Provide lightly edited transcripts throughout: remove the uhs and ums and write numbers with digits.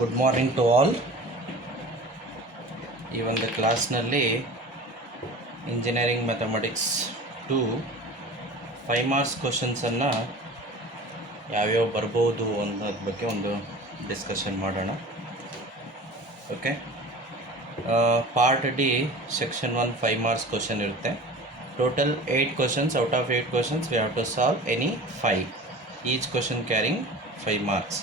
Good morning to all. ಈ ಒಂದು ಕ್ಲಾಸ್ನಲ್ಲಿ ಇಂಜಿನಿಯರಿಂಗ್ ಮ್ಯಾಥಮೆಟಿಕ್ಸ್ 2 5 ಮಾರ್ಕ್ಸ್ ಕ್ವಶನ್ಸನ್ನು ಯಾವ್ಯಾವ ಬರ್ಬೋದು ಅನ್ನೋದ್ರ ಬಗ್ಗೆ ಒಂದು ಡಿಸ್ಕಷನ್ ಮಾಡೋಣ. Okay, part D section 1 5 marks question ಇರುತ್ತೆ. Total 8 questions. Out of 8 questions we have to solve any 5, each question carrying 5 marks.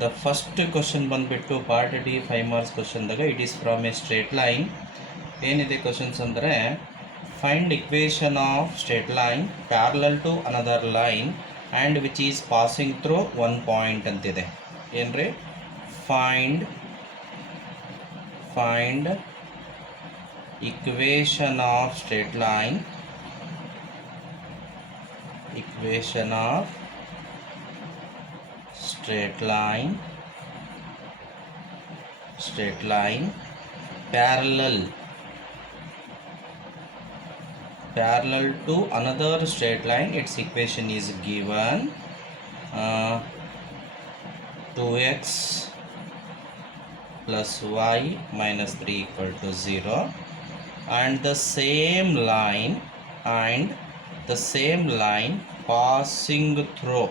The first question ಬಂದುಬಿಟ್ಟು ಪಾರ್ಟ್ ಡಿ 5 ಮಾರ್ಕ್ಸ್ ಕ್ವಶನ್ದಾಗ it is from a straight line. ಏನಿದೆ questions ಅಂದರೆ, find equation of straight line parallel to another line and which is passing through 1 point ಅಂತಿದೆ. ಏನ್ರಿ? Find equation of straight line parallel to another straight line. Its equation is given 2x plus y minus 3 equal to 0, and the same line passing through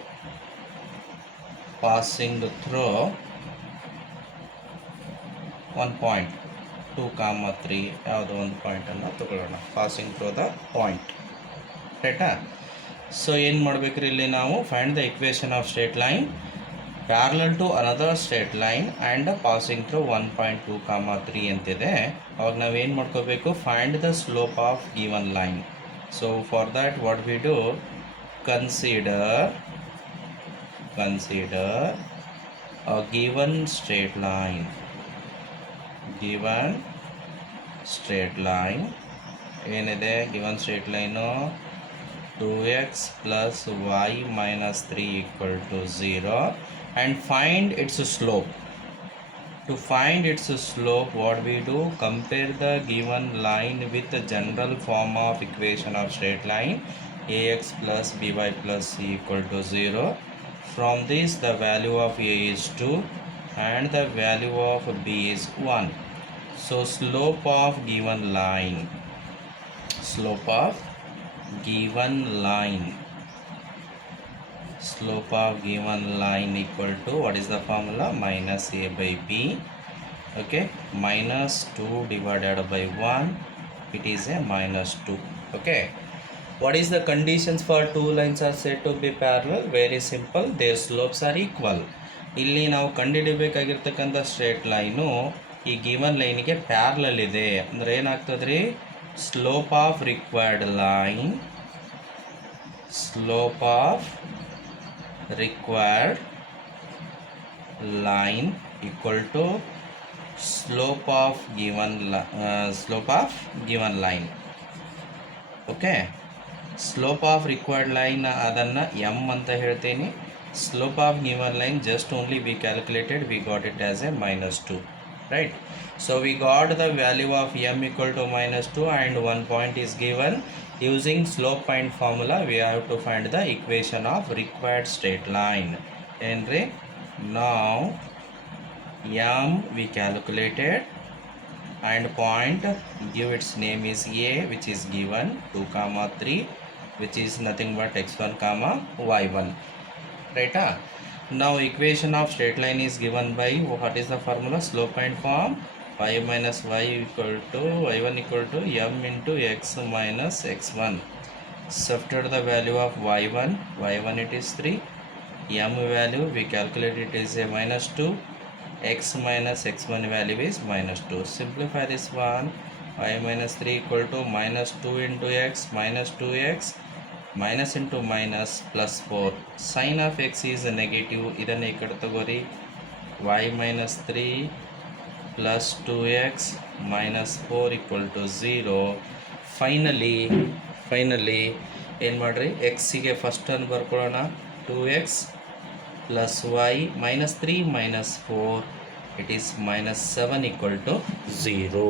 1 point 2, 3 ಯಾವುದೋ ಒಂದು ಪಾಯಿಂಟನ್ನು ತಗೊಳ್ಳೋಣ. Passing through the point, ರೈಟಾ? So ಏನು ಮಾಡಬೇಕ್ರಿ ಇಲ್ಲಿ ನಾವು? Find the equation of straight line parallel to another straight line and passing through 1.2, 3 ಅಂತಿದೆ. ಅವಾಗ ನಾವೇನು ಮಾಡ್ಕೋಬೇಕು? Find the slope of given line. So for that what we do, consider a given straight line. ಏನಿದೆ given straight line? 2x plus y minus 3 equal to 0, and find its slope. To find its slope, what we do? Compare the given line with the general form of equation of straight line ax plus by plus c equal to 0. From this, the value of a is 2 and the value of b is 1. So slope of given line equal to, what is the formula? Minus a by b. Okay, minus 2 divided by 1, it is a minus 2. Okay, what is the conditions for two lines are said to be parallel? Very simple, their slopes are equal. ಇಲ್ಲಿ ನಾವು ಕಂಡುಹಿಡಿಯಬೇಕಾಗಿರ್ತಕ್ಕಂಥ straight line ಈ given ಲೈನಿಗೆ parallel ಇದೆ ಅಂದರೆ ಏನಾಗ್ತದ್ರಿ? Slope of required line equal to slope of given line. Okay, slope of required line ಅದನ್ನು m ಅಂತ ಹೇಳ್ತೀನಿ. Slope of given line just only we calculated, we got it as a -2, right? So we got the value of m equal to -2 and 1 point is given. Using slope point formula, we have to find the equation of required straight line. Henry, now m we calculated and point, give its name is a, which is given 2, 3, which is nothing but x1, y1, right? Now equation of straight line is given by, what is the formula? Slope point form, y minus y equal to y1 equal to m into x minus x1. Subtract the value of y1 it is 3, m value we calculate it is a -2, x minus x1 value is -2. Simplify this one, y minus 3 equal to -2 into x minus 2x minus into minus plus 4. Sign of x is negative, ಇದನ್ನು ಈ ಕಡೆ ತಗೋರಿ. y minus 3 plus 2x minus 4 equal to 0. Finally ಏನು ಮಾಡಿರಿ? ಎಕ್ಸಿಗೆ first term ಬರ್ಕೊಳ್ಳೋಣ. 2x plus y minus 3 minus 4, it is -7 equal to 0,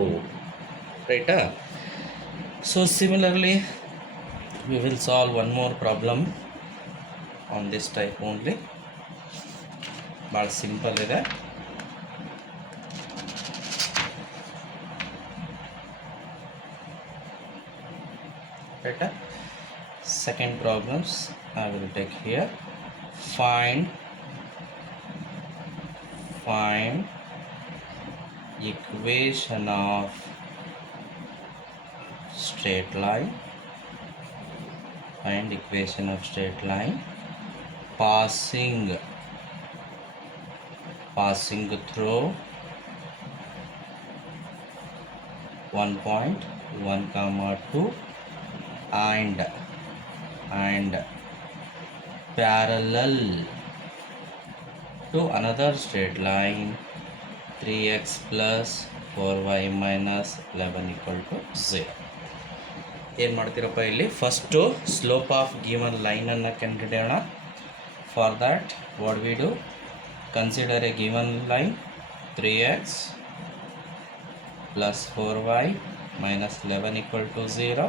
right? So similarly we will solve one more problem on this type only. ಭಾಳ ಸಿಂಪಲ್ ಇದೆ. Right? Second problems I will take here. Find equation of straight line. Find equation of straight line passing through 1.1, 2 and parallel to another straight line 3x plus 4y minus 11 equal to 0. ಏನು ಮಾಡ್ತೀರಪ್ಪ ಇಲ್ಲಿ first slope of given ಲೈನನ್ನು ಕಂಡುಹಿಡಿಯೋಣ. For that what we do, consider a given line 3x plus 4y minus 11 equal to 0.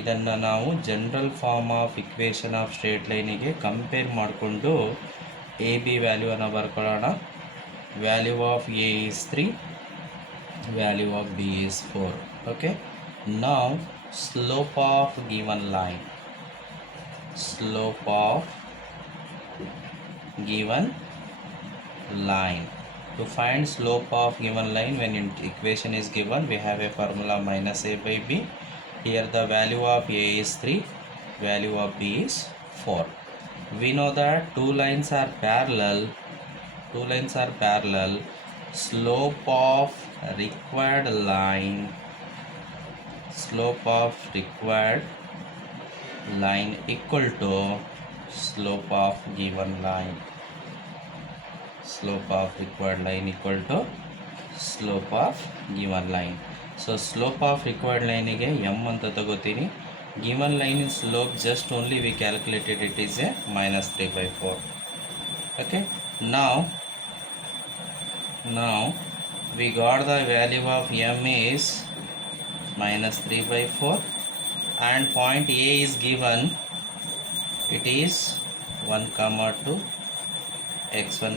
ಇದನ್ನು ನಾವು general form of equation of straight ಲೈನಿಗೆ compare ಮಾಡಿಕೊಂಡು A B ವ್ಯಾಲ್ಯೂವನ್ನು ಬರ್ಕೊಳ್ಳೋಣ. Value of A is 3, value of B is 4. Okay, ನಾವು slope of given line, to find slope of given line when equation is given, we have a formula minus a by b. Here the value of a is 3, value of b is 4. We know that two lines are parallel. Slope of required line equal to slope of given line. Slope of required line equal to slope of given line. So slope of required line ಗೆ m ಅಂತ ತಗೋತೀನಿ. Given line in slope just only we calculated, it is a minus 3/4. Okay, now we got the value of m is minus 3/4 and point A is given, it is 1, 2, x1,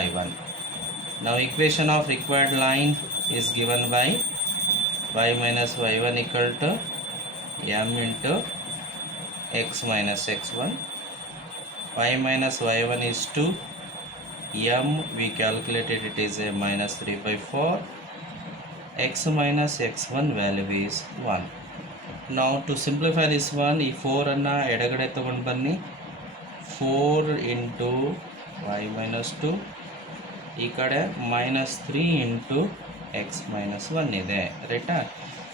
y1. Now equation of required line is given by y minus y1 equal to m into x minus x1. Y minus y1 is 2, m we calculated, it is a minus 3/4. X minus x1 value is 1. Now to simplify this one, ಈ 4 ಅನ್ನು ಎಡಗಡೆ ತಗೊಂಡು ಬನ್ನಿ. 4 into y minus 2, ಈ ಕಡೆ minus 3 into x minus 1 ಇದೆ, ರೈಟಾ?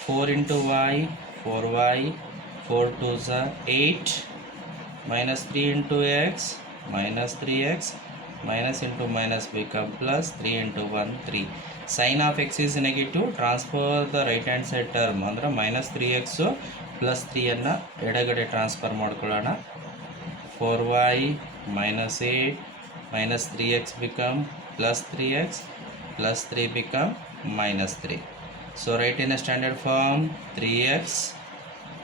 4 into y, 4y, 4 2s are 8, minus 3 into x, minus 3x, minus into minus become plus, 3 into 1, 3. Sign of x is negative, transfer the right hand side term, ಅಂದರೆ minus 3x plus 3 ಅನ್ನು ಎಡಗಡೆ ಟ್ರಾನ್ಸ್ಫರ್ ಮಾಡ್ಕೊಳ್ಳೋಣ. 4y minus 8 minus 3x become plus 3x, plus 3 become minus 3. So write in a standard form, 3x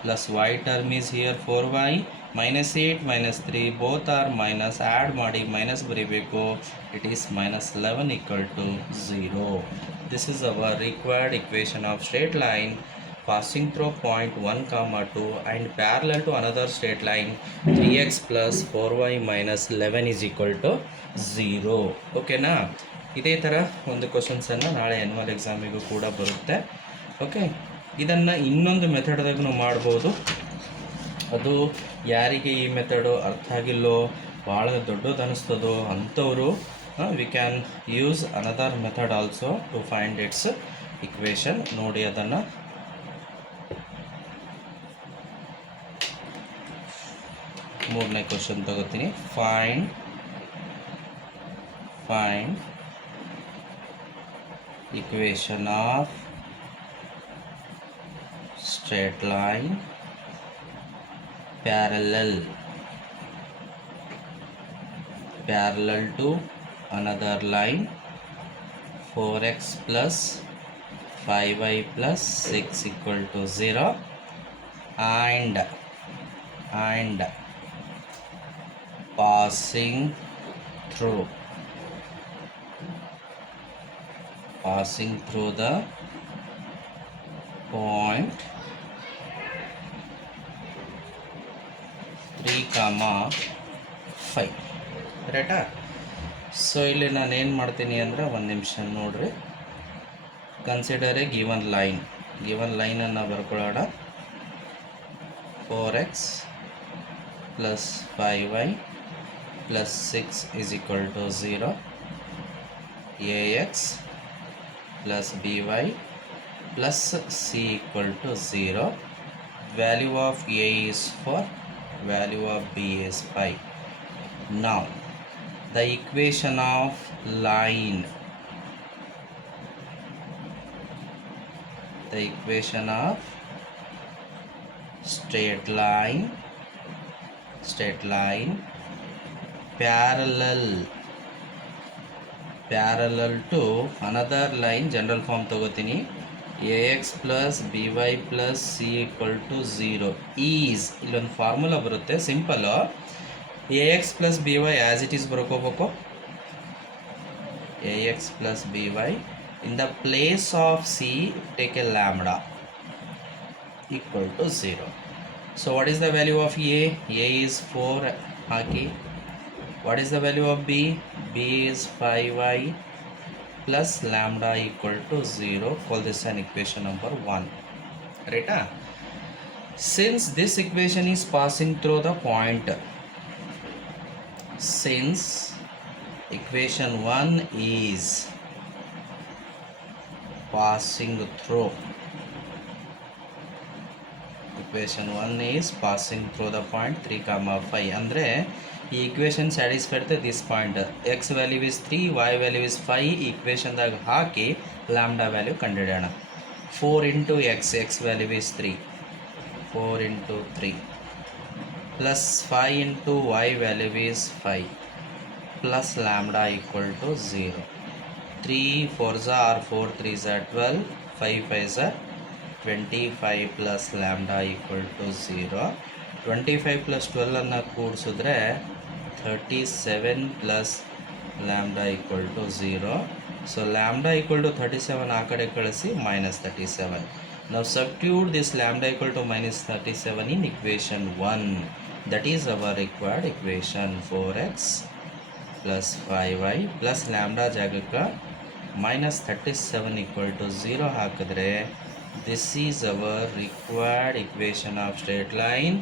plus y term is here 4y, minus 8 minus 3 both are minus, add ಮಾಡಿ minus ಬರಿಬೇಕು, it is minus 11 equal to 0. This is our required equation of straight line passing through point 1, 2 and parallel to another straight line 3x plus 4y minus 11 is equal to 0. ಓಕೆನಾ? ಇದೇ ಥರ ಒಂದು ಕ್ವಶನ್ಸನ್ನು ನಾಳೆ ಆ್ಯನ್ಯುವಲ್ ಎಕ್ಸಾಮಿಗೂ ಕೂಡ ಬರುತ್ತೆ. ಓಕೆ, ಇದನ್ನು ಇನ್ನೊಂದು ಮೆಥಡ್ದಾಗೂ ಮಾಡ್ಬೋದು. ಅದು ಯಾರಿಗೆ ಈ ಮೆಥಡು ಅರ್ಥ ಆಗಿಲ್ಲೋ, ಭಾಳ ದೊಡ್ಡದು ಅನ್ನಿಸ್ತದೋ ಅಂಥವರು we can use another method also to find its equation. ನೋಡಿ, ಅದನ್ನು ಮೂರನೇ ಕ್ವಶನ್ ತಗೋತೀನಿ. Find equation of straight line parallel to another line 4x plus 5y plus 6 equal to 0 and passing through the point comma 5 ರೈಟಾ. ಸೊ ಇಲ್ಲಿ ನಾನು ಏನು ಮಾಡ್ತೀನಿ ಅಂದರೆ ಒಂದು ನಿಮಿಷ ನೋಡ್ರಿ. ಕನ್ಸಿಡರ್ ಎ ಗಿವನ್ ಲೈನನ್ನು ಬರ್ಕೊಳ್ಳೋಣ. 4x plus 5y plus 6 is equal to 0. ax plus by plus c equal to 0. Value of a is 4, value of b is 5. Now the equation of line, the equation of straight line parallel to another line, general form ತಗೋತೀನಿ. ax plus by plus c equal to 0 is, ಇಲ್ಲೊಂದು formula ಬರುತ್ತೆ simple. ax plus by as it is ಬರ್ಕೋಬೇಕು. ax plus by in the place of c take a lambda equal to 0. So what is the value of a is 4 hockey. What is the value of b is 5y plus lambda equal to 0. Call this an equation number 1, right? Since this equation is passing through the point, since equation 1 is passing through, equation 1 is passing through the point 3, 5 ಅಂದರೆ ಈ equation satisfied this point. X value is 3, Y value is 5. ಈಕ್ವೇಷನ್ದಾಗ ಹಾಕಿ lambda value ಕಂಡುಹಿಡಿಯೋಣ. 4 into X value is 3, 4 into 3 plus 5 into Y value is 5 plus lambda equal to 0. 3 4s are 4 3s are 12, 5 5s are 25 plus lambda equal to 0. 25 plus 12 ಅನ್ನು ಕೂಡಿಸಿದ್ರೆ 37 plus lambda equal to 0. So lambda equal to 37 ಆ ಕಡೆ ಕಳಿಸಿ -37. ನಾವು substitute this lambda equal to -37 in equation 1. That is our required equation. 4x plus 5y plus lambda ಜಾಗಕ್ಕೆ -37 equal to 0 ಹಾಕಿದ್ರೆ this is our required equation of straight line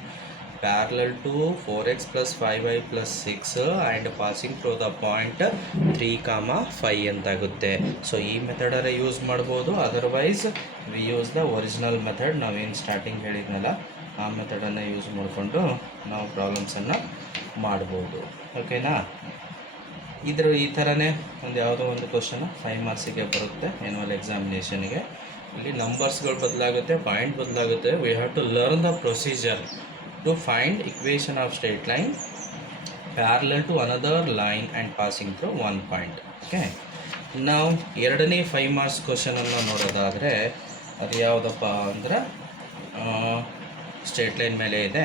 parallel to 4x plus 5y plus 6 and passing through the point 3, 5 ಅಂತಾಗುತ್ತೆ. So ಈ ಮೆಥಡನ್ನು ಯೂಸ್ ಮಾಡ್ಬೋದು. Otherwise we use the original method. ನಾವೇನು ಸ್ಟಾರ್ಟಿಂಗ್ ಹೇಳಿದ್ನಲ್ಲ ಆ ಮೆಥಡನ್ನು ಯೂಸ್ ಮಾಡಿಕೊಂಡು ನಾವು ಪ್ರಾಬ್ಲಮ್ಸನ್ನು ಮಾಡ್ಬೋದು. ಓಕೆನಾ. ಈ ಥರನೇ ಒಂದು ಯಾವುದೋ ಒಂದು ಕ್ವಶನ್ 5 ಮಾರ್ಕ್ಸಿಗೆ ಬರುತ್ತೆ ಆ್ಯನ್ಯುವಲ್ ಎಕ್ಸಾಮಿನೇಷನ್ಗೆ. ಇಲ್ಲಿ ನಂಬರ್ಸ್ಗಳು ಬದಲಾಗುತ್ತೆ, ಪಾಯಿಂಟ್ ಬದಲಾಗುತ್ತೆ. We have to learn the procedure to find equation of straight line parallel to another line and passing through one point. Okay, now ಎರಡನೇ 5 ಮಾರ್ಕ್ಸ್ ಕ್ವಶನ್ ಅನ್ನು ನೋಡೋದಾದರೆ ಅದು ಯಾವುದಪ್ಪ ಅಂದ್ರೆ ಸ್ಟ್ರೇಟ್ ಲೈನ್ ಮೇಲೆ ಇದೆ.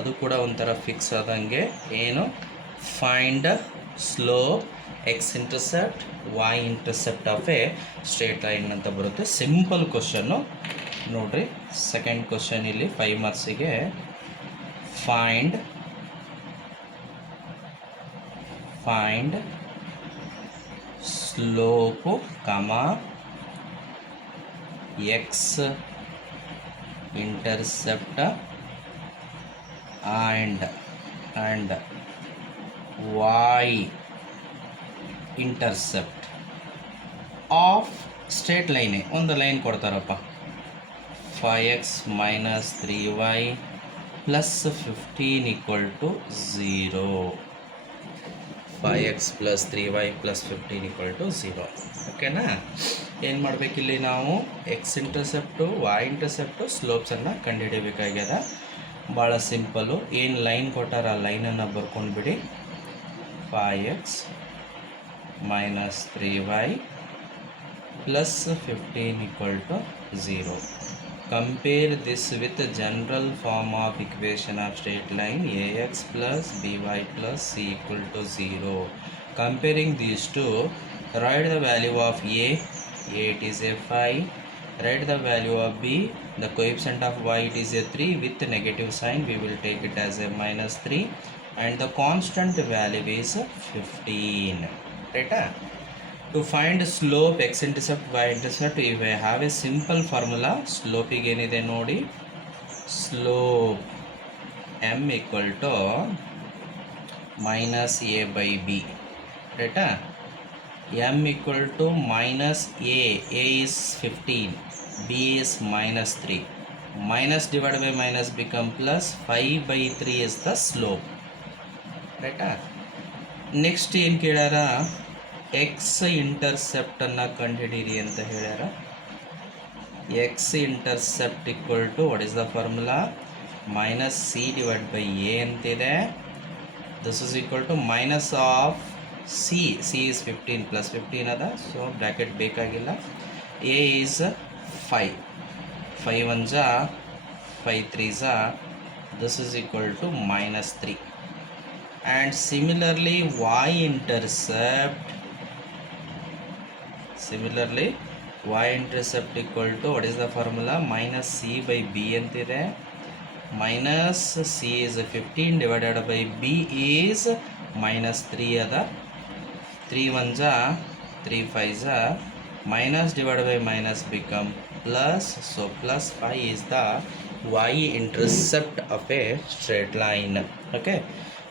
ಅದು ಕೂಡ ಒಂಥರ ಫಿಕ್ಸ್ ಆದಂಗೆ. ಏನು, find slope x intercept y intercept of a straight line ಅಂತ ಬರುತ್ತೆ. ಸಿಂಪಲ್ ಕ್ವಶನ್ನು ನೋಡ್ರಿ. ಸೆಕೆಂಡ್ ಕ್ವಶನ್ ಇಲ್ಲಿ 5 ಮಾರ್ಕ್ಸಿಗೆ find slope x intercept and y intercept of straight line. ಒಂದು ಲೈನ್ ಕೊಡ್ತಾರಪ್ಪ, 5x minus 3y plus 15 equal to 0. 5x plus 3y plus 15 equal to 0. ಓಕೆನಾ. ಏನು ಮಾಡಬೇಕಿಲ್ಲಿ ನಾವು ಎಕ್ಸ್ ಇಂಟರ್ಸೆಪ್ಟು ವೈ ಇಂಟರ್ಸೆಪ್ಟು ಸ್ಲೋಪ್ಸನ್ನು ಕಂಡುಹಿಡಿಯಬೇಕಾಗ್ಯದ. ಭಾಳ ಸಿಂಪಲ್ಲು. ಏನು ಲೈನ್ ಕೊಟ್ಟಾರ ಆ ಲೈನನ್ನು ಬರ್ಕೊಂಡ್ಬಿಡಿ. 5x minus 3y plus 15 equal to 0. Compare this with the general form of equation of straight line ax plus by plus c equal to 0. Comparing these two, write the value of a. It is a 5, Write the value of b. The coefficient of y, it is a 3 with negative sign, we will take it as a -3, and the constant value is 15. Right? To find slope, x-intercept, y-intercept, if I have a simple formula, slope ಏನಿದೆ ನೋಡಿ, slope m equal to minus a by b. Right? m equal to minus a is 15, b is -3. Minus divided by minus become plus, 5/3 is the slope. Right? Next ಏನು ಕೇಳ್ಯಾರ, X ಇಂಟರ್ಸೆಪ್ಟನ್ನು ಕಂಡುಹಿಡೀರಿ ಅಂತ ಹೇಳ್ಯಾರ. X intercept equal to what is the formula, minus C divide by A ಅಂತಿದೆ. This is equal to minus of C, C is 15 plus 15 ಅದ, so bracket ಬೇಕಾಗಿಲ್ಲ. A is 5, 5 1 ಜಾ 5 3 ಜಾ, this is equal to -3. And similarly y-intercept equal to what is the formula, minus c by b ಅಂತಿದೆ. minus c is 15 divided by b is -3 ಅದ. 3 1 ಜಾ 3 5 ಜಾ, minus divided by minus become plus, so plus 5 is the y-intercept of a straight line. Okay,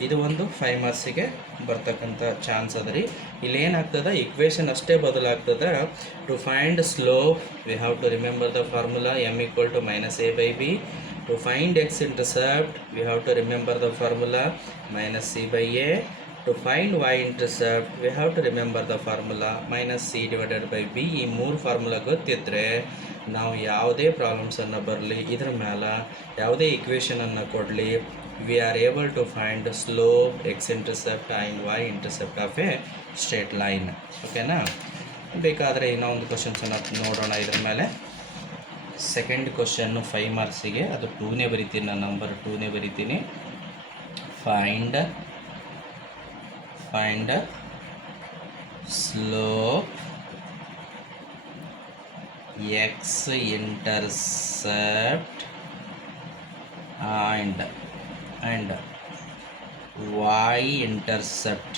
ಇದು ಒಂದು 5 ಮಾರ್ಕ್ಸಿಗೆ ಬರ್ತಕ್ಕಂಥ ಚಾನ್ಸ್ ಅದ ರೀ. ಇಲ್ಲಿ ಏನಾಗ್ತದೆ, ಇಕ್ವೇಷನ್ ಅಷ್ಟೇ ಬದಲಾಗ್ತದೆ. To find slope we have to remember the formula m equal to minus a by b. To find x intercept we have to remember the formula minus c by a. To find y intercept we have to remember the formula minus c divided by b. ಈ 3 ಫಾರ್ಮುಲಾ ಗೊತ್ತಿದ್ದರೆ ನಾವು ಯಾವುದೇ ಪ್ರಾಬ್ಲಮ್ಸನ್ನು ಬರಲಿ, ಇದ್ರ ಮೇಲೆ ಯಾವುದೇ ಇಕ್ವೇಷನನ್ನು ಕೊಡಲಿ, we are able to find slope, x-intercept and y-intercept of a straight line. ಓಕೆನಾ? ಬೇಕಾದರೆ ಇನ್ನೊಂದು ಕ್ವಶನ್ಸನ್ನು ನೋಡೋಣ ಇದ್ರ ಮೇಲೆ. ಸೆಕೆಂಡ್ ಕ್ವಶನ್ನು 5 ಮಾರ್ಕ್ಸಿಗೆ, ಅದು 2ನೇ ಬರಿತೀನಿ, ನಾನು ನಂಬರ್ 2ನೇ ಬರಿತೀನಿ. Find slope x-intercept and y-intercept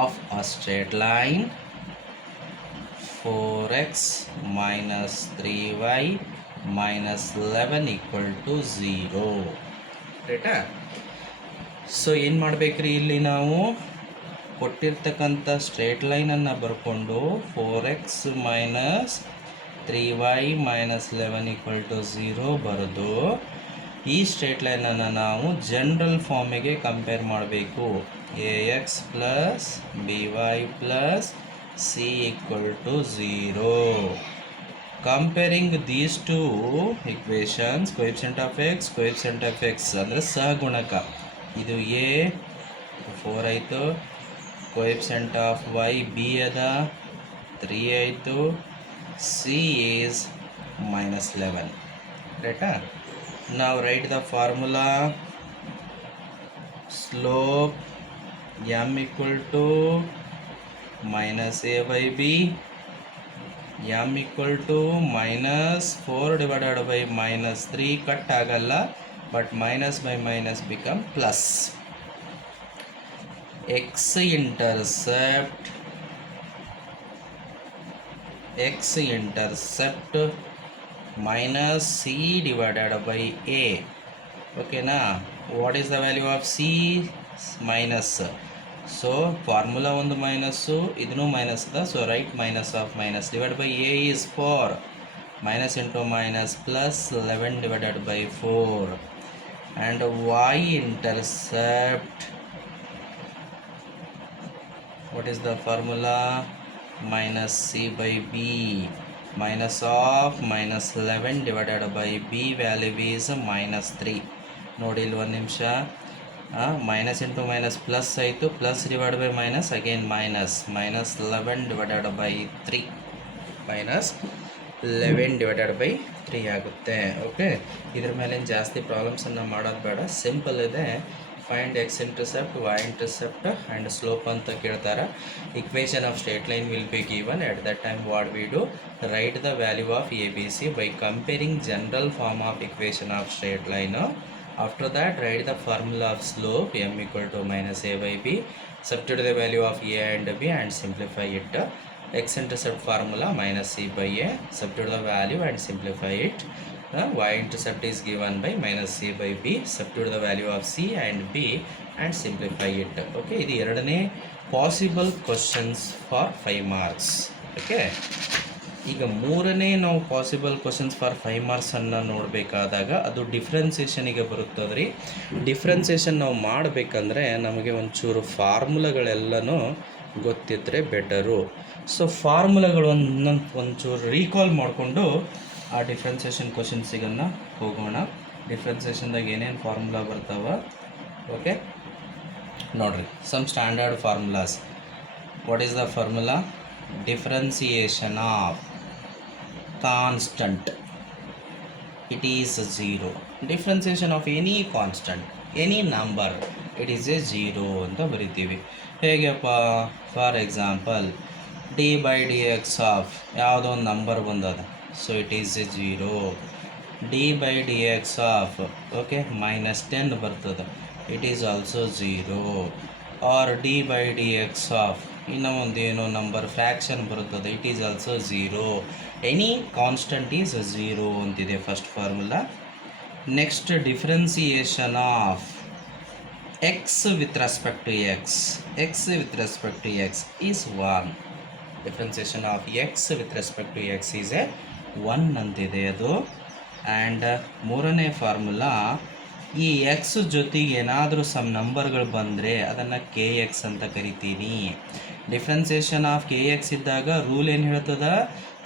of a straight line 4x minus 3y minus 11 equal to 0. ರೈಟಾ? ಸೊ ಏನು ಮಾಡಬೇಕ್ರಿ, ಇಲ್ಲಿ ನಾವು ಕೊಟ್ಟಿರ್ತಕ್ಕಂಥ ಸ್ಟ್ರೇಟ್ ಲೈನನ್ನು ಬರ್ಕೊಂಡು 4x minus 3y minus 11 equal to 0 ಬರೆದು ಈ ಸ್ಟ್ರೇಟ್ ಲೈನನ್ನು ನಾವು ಜನರಲ್ ಫಾರ್ಮಿಗೆ ಕಂಪೇರ್ ಮಾಡಬೇಕು. ax plus by plus c equal to 0. Comparing these two equations, coefficient of x ಅಂದರೆ ಸಹಗುಣಕ, ಇದು a 4 ಆಯಿತು, coefficient of y b ಅದ 3 ಆಯಿತು, c is -11. ರೈಟಾ? Now write the formula. Slope m equal to minus a by b, m equal to minus 4 divided by minus 3 ಕಟ್ ಆಗಲ್ಲ, but minus by minus become plus. x-intercept minus c divided by a. Okay na? What is the value of c? Minus. So formula ಒಂದು ಮೈನಸ್ಸು, ಇದನ್ನು ಮೈನಸ್ ಅದ, so right minus of minus divided by a is 4. minus into minus plus 11 divided by 4. And y-intercept, what is the formula? minus c by b. minus of minus 11 divided by b value is -3. ನೋಡಿ ಇಲ್ಲಿ ಒಂದು ನಿಮಿಷ, minus into minus plus ಆಯಿತು, plus divide by minus again minus, -11 divided by 3 -11 divided by 3 ಆಗುತ್ತೆ. ಓಕೆ, ಇದ್ರ ಮೇಲೆ ಜಾಸ್ತಿ ಪ್ರಾಬ್ಲಮ್ಸನ್ನು ಮಾಡೋದು ಬೇಡ, ಸಿಂಪಲ್ ಇದೆ. Find x intercept, y intercept and slope ಅಂತ ಕೇಳ್ತಾರೆ. Equation of straight line will be given. At that time what we do, write the value of a b c by comparing general form of equation of straight line. After that, write the formula of slope m equal to minus a by b. Substitute the value of a and b and simplify it. X-intercept formula minus c by a. Substitute the value and simplify it. Y-intercept is given by minus c by b. Substitute the value of c and b and simplify it. Okay, ಇದು ಎರಡನೇ possible questions for 5 marks. Okay. ಈಗ ಮೂರನೇ ನಾವು possible questions for 5 ಮಾರ್ಕ್ಸನ್ನು ನೋಡಬೇಕಾದಾಗ ಅದು ಡಿಫ್ರೆನ್ಸಿಯೇಷನಿಗೆ ಬರುತ್ತದೆ. ಡಿಫ್ರೆನ್ಸಿಯೇಷನ್ ನಾವು ಮಾಡಬೇಕಂದ್ರೆ ನಮಗೆ ಒಂಚೂರು ಫಾರ್ಮುಲಾಗಳೆಲ್ಲನೂ ಗೊತ್ತಿದ್ದರೆ ಬೆಟರು. ಸೊ ಫಾರ್ಮುಲಾಗಳು ಒಂಚೂರು ರೀಕಾಲ್ ಮಾಡಿಕೊಂಡು ಆ ಡಿಫ್ರೆನ್ಸಿಯೇಷನ್ ಕ್ವಶನ್ಸಿಗನ್ನು ಹೋಗೋಣ. ಡಿಫ್ರೆನ್ಸಿಯೇಷನ್ದಾಗ ಏನೇನು ಫಾರ್ಮುಲಾ ಬರ್ತಾವ, ಓಕೆ ನೋಡಿರಿ. Some standard formulas. What is the formula? Differentiation of constant, it is 0. Differentiation of any constant, any number, it is a 0 ಅಂತ ಬರಿತೀವಿ. ಹೇಗೆಪ್ಪ? For example D by D X of ಯಾವುದೋ ಒಂದು ನಂಬರ್ ಬಂದದ, so it is a 0. D by D X of okay -10 ಬರ್ತದೆ, it is also 0. Or D by D X of ಇನ್ನೂ ಒಂದೇನೋ number fraction ಬರುತ್ತದೆ, it is also 0. Any constant is 0 ಅಂತಿದೆ first formula. Next differentiation of X with respect to X, X with respect to X is 1. Differentiation of X with respect to X is a 1 ಅಂತಿದೆ ಅದು. ಆ್ಯಂಡ್ ಮೂರನೇ ಫಾರ್ಮುಲಾ, ಈ ಎಕ್ಸ್ ಜೊತೆಗೆ ಏನಾದರೂ ಸಮ್ ನಂಬರ್ಗಳು ಬಂದರೆ ಅದನ್ನು ಕೆ ಎಕ್ಸ್ ಅಂತ ಕರಿತೀನಿ. ಡಿಫ್ರೆನ್ಸಿಯೇಷನ್ ಆಫ್ ಕೆ ಎಕ್ಸ್ ಇದ್ದಾಗ ರೂಲ್ ಏನು ಹೇಳ್ತದೆ?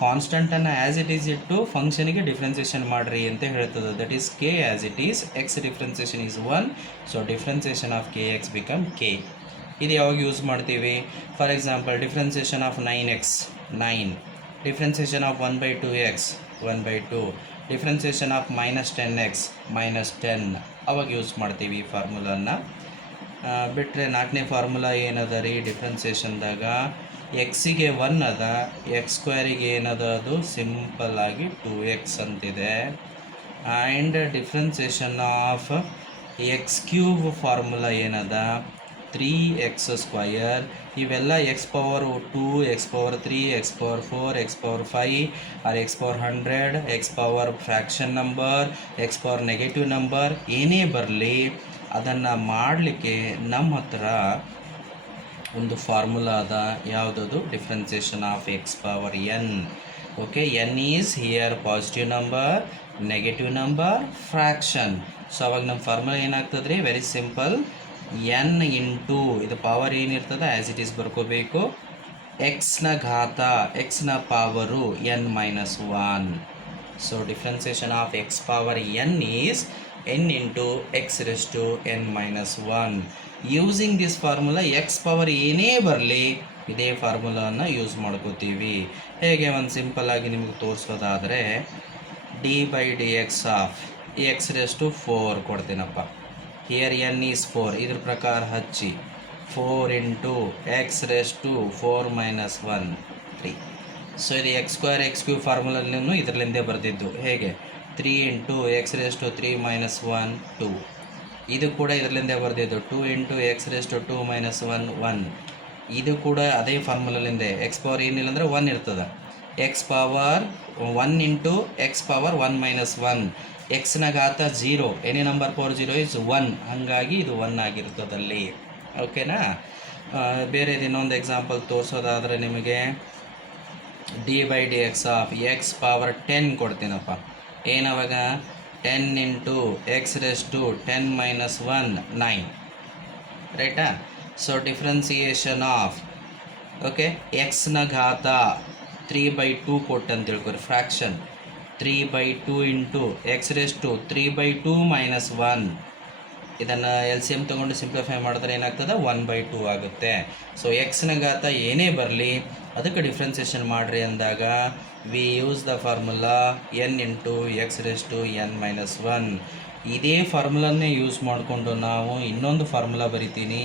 ಕಾನ್ಸ್ಟಂಟನ್ನು ಆ್ಯಸ್ ಇಟ್ ಈಸ್ ಇಟ್ಟು ಫಂಕ್ಷನಿಗೆ ಡಿಫ್ರೆನ್ಸಿಯೇಷನ್ ಮಾಡಿರಿ ಅಂತ ಹೇಳ್ತದೆ. That is K as it is, X differentiation is 1, so differentiation of K X become K. ಇದು ಯಾವಾಗ ಯೂಸ್ ಮಾಡ್ತೀವಿ? For example differentiation of 9x 9, differentiation of 1/2x 1/2, differentiation of -10x -10, ಅವಾಗ ಯೂಸ್ ಮಾಡ್ತೀವಿ ಈ ಫಾರ್ಮುಲನ್ನು. ಬಿಟ್ಟರೆ ನಾಲ್ಕನೇ ಫಾರ್ಮುಲಾ ಏನದ ರೀ ಡಿಫ್ರೆನ್ಸಿಯೇಷನ್ದಾಗ? ಎಕ್ಸಿಗೆ 1 ಅದ, ಎಕ್ಸ್ ಸ್ಕ್ವೇರಿಗೆ ಏನದ? ಅದು ಸಿಂಪಲ್ಲಾಗಿ 2x ಅಂತಿದೆ. And differentiation of x cube formula ಏನದ? 3x². ಇವೆಲ್ಲ x power 2, x power 3, x power 4, x power 5 or x power 100, x power fraction number, x power negative number ಏನೇ ಬರಲಿ ಅದನ್ನು ಮಾಡಲಿಕ್ಕೆ ನಮ್ಮ ಹತ್ರ ಒಂದು ಫಾರ್ಮುಲಾ ಅದ. ಯಾವುದದು? Differentiation of X power n. Okay, n is here positive number, negative number, fraction. So ಅವಾಗ ನಮ್ಮ ಫಾರ್ಮುಲಾ ಏನಾಗ್ತದೆ ರೀ? ವೆರಿ ಸಿಂಪಲ್, n ಇಂಟು ಇದು ಪವರ್ ಏನಿರ್ತದೆ ಆ್ಯಸ್ ಇಟ್ ಈಸ್ ಬರ್ಕೋಬೇಕು, ಎಕ್ಸ್ನ ಘಾತ, ಎಕ್ಸ್ನ power n-1. So differentiation of X power n is n into x raised to n-1. Using this formula X power ಏನೇ ಬರಲಿ ಇದೇ ಫಾರ್ಮುಲಾವನ್ನು ಯೂಸ್ ಮಾಡ್ಕೋತೀವಿ. ಹೇಗೆ? ಒಂದು ಸಿಂಪಲ್ಲಾಗಿ ನಿಮಗೆ ತೋರಿಸೋದಾದರೆ D by D X of x raised to 4 ಕೊಡ್ತೀನಪ್ಪ. ಹಿಯರ್ n ಈಸ್ 4, ಇದ್ರ ಪ್ರಕಾರ ಹಚ್ಚಿ 4 into x raised to 4 - 1 3. So ಇದು x² x³ ಫಾರ್ಮುಲಲ್ಲೂ ಇದರಲ್ಲಿಂದೇ ಬರೆದಿದ್ದು. ಹೇಗೆ? 3 ಇಂಟು x raised to 3 - 1 2. ಇದು ಕೂಡ ಇದರಲ್ಲಿಂದೇ ಬರೆದಿದ್ದು 2 ಇಂಟು x raised to 2 - 1 1. ಇದು ಕೂಡ ಅದೇ ಫಾರ್ಮುಲಲ್ಲಿಂದೇ. ಎಕ್ಸ್ ಪವರ್ ಏನಿಲ್ಲ ಅಂದರೆ 1 ಇರ್ತದೆ. X power 1 into X power 1 - 1, ಎಕ್ಸ್ನ ಘಾತ 0, ಎನಿ ನಂಬರ್ ಪವರ್ 0 ಇಸ್ 1, ಹಾಗಾಗಿ ಇದು 1 ಆಗಿರ್ತದಲ್ಲಿ. ಓಕೆನಾ? ಬೇರೆದು ಇನ್ನೊಂದು ಎಕ್ಸಾಂಪಲ್ ತೋರಿಸೋದಾದರೆ ನಿಮಗೆ D by D X of X power 10 ಕೊಡ್ತೀನಪ್ಪ. ಏನವಾಗ? 10 ಇಂಟು x raised to 10 - 1 9, ರೈಟಾ? ಸೊ ಡಿಫ್ರೆನ್ಸಿಯೇಷನ್ ಆಫ್ ಓಕೆ ಎಕ್ಸ್ನ ಘಾತ 3/2 ಕೊಟ್ಟು ಅಂತ ತಿಳ್ಕೊರಿ, fraction 3/2 into x raised to 3/2 - 1. ಇದನ್ನು ಎಲ್ ಸಿ ಎಮ್ ತೊಗೊಂಡು ಸಿಂಪ್ಲಿಫೈ ಮಾಡಿದ್ರೆ ಏನಾಗ್ತದೆ? 1/2 ಆಗುತ್ತೆ. ಸೊ ಎಕ್ಸ್ನ ಘಾತ ಏನೇ ಬರಲಿ ಅದಕ್ಕೆ ಡಿಫ್ರೆನ್ಸಿಯೇಷನ್ ಮಾಡಿರಿ ಅಂದಾಗ we use the formula n into x raised to n - 1. ಇದೇ ಫಾರ್ಮುಲನ್ನೇ ಯೂಸ್ ಮಾಡಿಕೊಂಡು ನಾವು ಇನ್ನೊಂದು ಫಾರ್ಮುಲಾ ಬರಿತೀನಿ,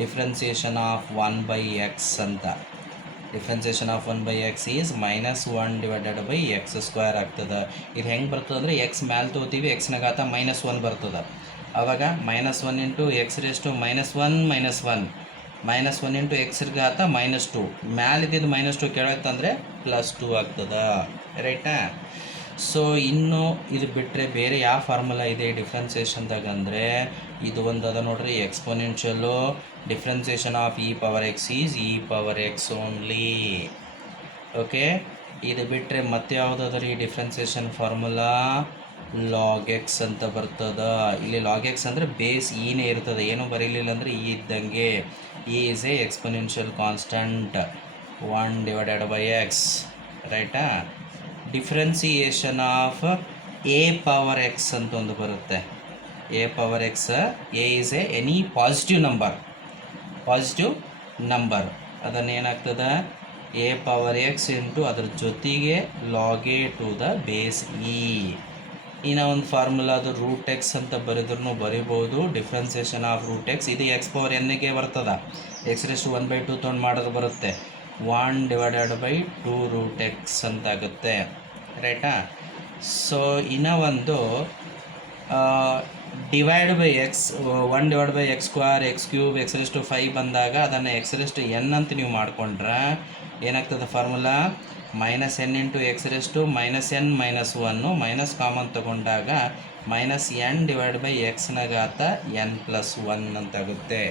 ಡಿಫ್ರೆನ್ಸಿಯೇಷನ್ ಆಫ್ 1/x ಅಂತ. Differentiation of 1/x is -1 divided by X square ಆಗ್ತದೆ. ಇದು ಹೆಂಗೆ ಬರ್ತದೆ ಅಂದರೆ ಎಕ್ಸ್ ಮ್ಯಾಲೆ ತೊಗೋತೀವಿ, ಎಕ್ಸ್ನ ಘಾತ -1 ಬರ್ತದೆ. ಆವಾಗ -1 into x raise to -1 -1 into x ಘಾತ -2 ಮ್ಯಾಲಿದ್ದು -2 ಕೆಳಗೆ ತಂದರೆ +2 ಆಗ್ತದೆ, ರೈಟಾ? ಸೊ ಇನ್ನು ಇದು ಬಿಟ್ಟರೆ ಬೇರೆ ಯಾವ ಫಾರ್ಮುಲಾ ಇದೆ ಡಿಫ್ರೆನ್ಸಿಯೇಷನ್ದಾಗ ಅಂದರೆ ಇದು ಒಂದು ಅದ ನೋಡ್ರಿ, exponential differentiation of e⁻x is e⁻x only. Okay, ಇದು ಬಿಟ್ಟರೆ ಮತ್ತೆ ಯಾವುದಾದ ರೀ ಡಿಫ್ರೆನ್ಸಿಯೇಷನ್ ಫಾರ್ಮುಲಾ? log x ಅಂತ ಬರ್ತದೆ. ಇಲ್ಲಿ log x ಅಂದರೆ ಬೇಸ್ ಈನೇ ಇರ್ತದೆ, ಏನೂ ಬರೀಲಿಲ್ಲ ಅಂದರೆ ಈ ಇದ್ದಂಗೆ. e is A exponential constant 1/x, ರೈಟಾ? ಡಿಫ್ರೆನ್ಸಿಯೇಷನ್ ಆಫ್ a⁻x ಅಂತ ಒಂದು ಬರುತ್ತೆ. a⁻x, a is any positive number ಅದನ್ನೇನಾಗ್ತದೆ a⁻x ಇಂಟು ಅದ್ರ ಜೊತೆಗೆ log a to the base e. ಇನ್ನು ಒಂದು ಫಾರ್ಮುಲಾ ಅದು √x ಅಂತ ಬರೆದ್ರೂ ಬರಿಬೋದು. ಡಿಫ್ರೆನ್ಸಿಯೇಷನ್ ಆಫ್ √x ಇದು x⁴n ಬರ್ತದೆ, x⁻² ತೊಗೊಂಡು ಮಾಡೋದು ಬರುತ್ತೆ, 1/2√x ಅಂತಾಗುತ್ತೆ, ರೈಟಾ? ಸೊ ಇನ್ನೂ ಒಂದು divide by X, 1/x², x³ x⁵ ಬಂದಾಗ ಅದನ್ನು x⁻n ಅಂತ ನೀವು ಮಾಡಿಕೊಂಡ್ರೆ ಏನಾಗ್ತದೆ ಫಾರ್ಮುಲಾ? -n ಇಂಟು x⁻n -1 ಮೈನಸ್ ಕಾಮನ್ ತಗೊಂಡಾಗ -n/x ನ ಘಾತ n+1 ಅಂತಾಗುತ್ತೆ.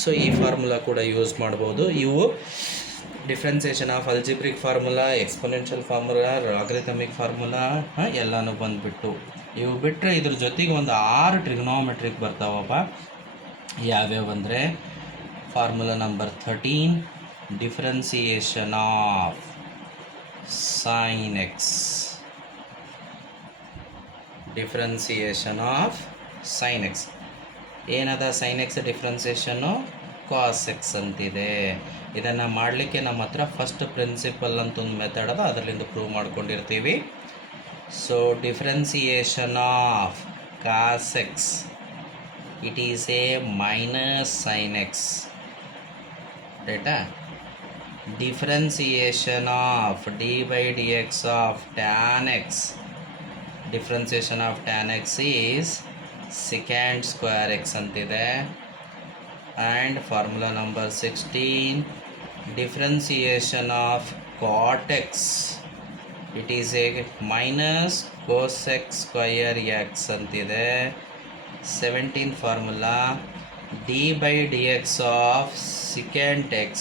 ಸೊ ಈ ಫಾರ್ಮುಲಾ ಕೂಡ ಯೂಸ್ ಮಾಡ್ಬೋದು. ಇವು differentiation of algebraic formula, exponential formula, logarithmic formula ಎಲ್ಲನೂ ಬಂದುಬಿಟ್ಟು. ಇವು ಬಿಟ್ಟರೆ ಇದ್ರ ಜೊತೆಗೆ ಒಂದು 6 ಟ್ರಿಗ್ನೋಮೆಟ್ರಿಕ್ ಬರ್ತಾವಪ್ಪ. ಯಾವ್ಯಾವ ಅಂದರೆ formula number 13, differentiation of sin x, differentiation of sin x. ಏನದ sin x ಡಿಫ್ರೆನ್ಸಿಯೇಷನ್ನು? cos x ಅಂತಿದೆ. ಇದನ್ನು ಮಾಡಲಿಕ್ಕೆ ನಮ್ಮ ಹತ್ರ ಫಸ್ಟ್ ಪ್ರಿನ್ಸಿಪಲ್ ಅಂತ ಒಂದು ಮೆಥಡ್ ಅದ, ಅದರಿಂದ ಪ್ರೂವ್ ಮಾಡ್ಕೊಂಡಿರ್ತೀವಿ. So differentiation of cos x, it is A -sin x, ರೈಟಾ? Differentiation of d/dx of tan x, differentiation of tan x is sec² x ಅಂತಿದೆ. And formula number 16, differentiation of cot x, it is A -cosec² x ಅಂತಿದೆ. 17 formula d/dx of secant x,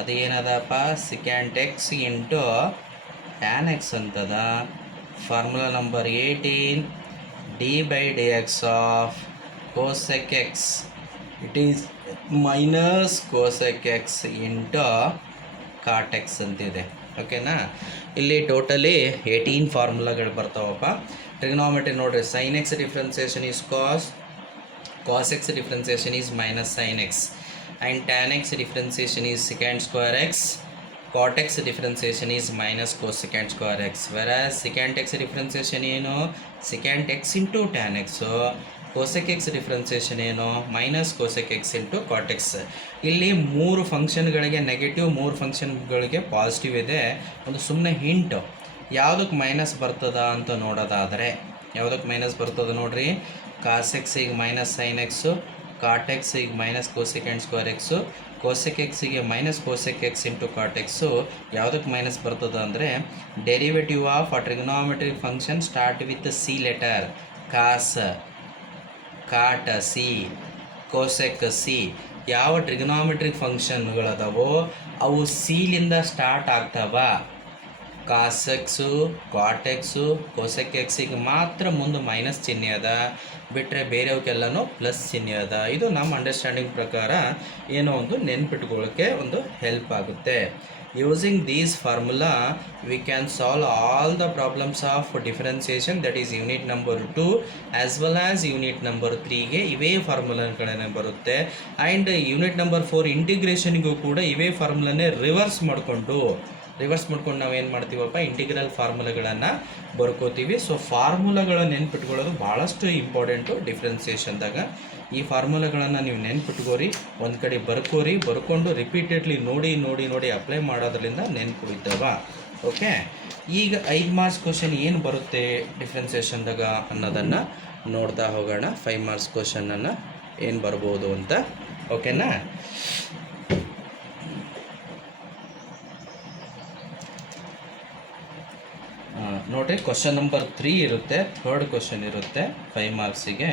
ಅದೇನದಪ್ಪ secant x into tan x ಅಂತದ. Formula number 18, d/dx of cosec x, it is -cosec x ಇಂಟು cot x ಅಂತಿದೆ. ಓಕೆನಾ? ಇಲ್ಲಿ ಟೋಟಲಿ 18 ಫಾರ್ಮುಲಾಗಳು ಬರ್ತಾವಪ್ಪ. ಟ್ರಿಗ್ನೋಮೆಟ್ರಿ ನೋಡ್ರಿ, sin x differentiation is cos x differentiation is -sin x, and tan x differentiation is secant² x, cot x differentiation is -cosecant² x, whereas secant x differentiation ಏನು? secant x into tan x, cosec x differentiation ಏನು? -cosec x into cot x. ಇಲ್ಲಿ 3 ಫಂಕ್ಷನ್ಗಳಿಗೆ ನೆಗೆಟಿವ್, 3 ಫಂಕ್ಷನ್ಗಳಿಗೆ ಪಾಸಿಟಿವ್ ಇದೆ. ಒಂದು ಸುಮ್ಮನೆ ಹಿಂಟು, ಯಾವುದಕ್ಕೆ ಮೈನಸ್ ಬರ್ತದ ಅಂತ ನೋಡೋದಾದರೆ ಯಾವುದಕ್ಕೆ ಮೈನಸ್ ಬರ್ತದೆ ನೋಡ್ರಿ, cos x ಈಗ -sin x, cot x ಈಗ -cosecant² x, cosec x ಗೆ -cosec x ಇಂಟು cot x. ಯಾವುದಕ್ಕೆ ಮೈನಸ್ ಬರ್ತದೆ ಅಂದರೆ derivative of a trigonometric function start with c letter, cos, cot c, cosec c. ಯಾವ ಟ್ರಿಗ್ನೋಮೆಟ್ರಿಕ್ ಫಂಕ್ಷನ್ಗಳದಾವೋ ಅವು ಸಿಲಿಂದ ಸ್ಟಾರ್ಟ್ ಆಗ್ತಾವ. Cos x, cot x, cosec ಎಕ್ಸಿಗೆ ಮಾತ್ರ ಮುಂದೆ ಮೈನಸ್ ಚಿಹ್ನೆ ಅದ, ಬಿಟ್ಟರೆ ಬೇರೆಯವಕ್ಕೆಲ್ಲನೂ ಪ್ಲಸ್ ಚಿಹ್ನೆ ಅದ. ಇದು ನಮ್ಮ ಅಂಡರ್ಸ್ಟ್ಯಾಂಡಿಂಗ್ ಪ್ರಕಾರ ಏನೋ ಒಂದು ನೆನ್ಪಿಟ್ಕೊಳ್ಳೋಕ್ಕೆ ಒಂದು ಹೆಲ್ಪ್ ಆಗುತ್ತೆ. Using these formula we can solve all the problems of differentiation, that is unit number 2 as well as unit number 3ಗೆ ಇವೇ ಫಾರ್ಮುಲಾಗಳೇ ಬರುತ್ತೆ. ಆ್ಯಂಡ್ ಯೂನಿಟ್ ನಂಬರ್ 4 ಇಂಟಿಗ್ರೇಷನ್ಗೂ ಕೂಡ ಇವೇ ಫಾರ್ಮುಲಾನೇ ರಿವರ್ಸ್ ಮಾಡಿಕೊಂಡು ರಿವರ್ಸ್ ಮಾಡ್ಕೊಂಡು ನಾವು ಏನು ಮಾಡ್ತೀವಪ್ಪ, ಇಂಟಿಗ್ರಲ್ ಫಾರ್ಮುಲಾಗಳನ್ನು ಬರ್ಕೋತೀವಿ. ಸೊ ಫಾರ್ಮುಲಾಗಳನ್ನು ನೆನ್ಪಿಟ್ಕೊಳ್ಳೋದು ಭಾಳಷ್ಟು ಇಂಪಾರ್ಟೆಂಟು ಡಿಫ್ರೆನ್ಸಿಯೇಷನ್ದಾಗ. ಈ ಫಾರ್ಮುಲಾಗಳನ್ನು ನೀವು ನೆನ್ಪಿಟ್ಕೋರಿ, ಒಂದು ಕಡೆ ಬರ್ಕೊಂಡು ರಿಪೀಟೆಡ್ಲಿ ನೋಡಿ ಅಪ್ಲೈ ಮಾಡೋದ್ರಿಂದ ನೆನ್ಪು ಇದ್ದಾವ. ಓಕೆ, ಈಗ 5 ಮಾರ್ಕ್ಸ್ ಕ್ವಶನ್ ಏನು ಬರುತ್ತೆ ಡಿಫ್ರೆನ್ಸಿಯೇಷನ್ದಾಗ ಅನ್ನೋದನ್ನು ನೋಡ್ತಾ ಹೋಗೋಣ. 5 ಮಾರ್ಕ್ಸ್ ಕ್ವಶನನ್ನು ಏನು ಬರ್ಬೋದು ಅಂತ. ಓಕೆನಾ? ನೋಡಿರಿ, ಕ್ವಶನ್ ನಂಬರ್ 3 ಇರುತ್ತೆ, ಥರ್ಡ್ ಕ್ವಶನ್ ಇರುತ್ತೆ 5 ಮಾರ್ಕ್ಸಿಗೆ.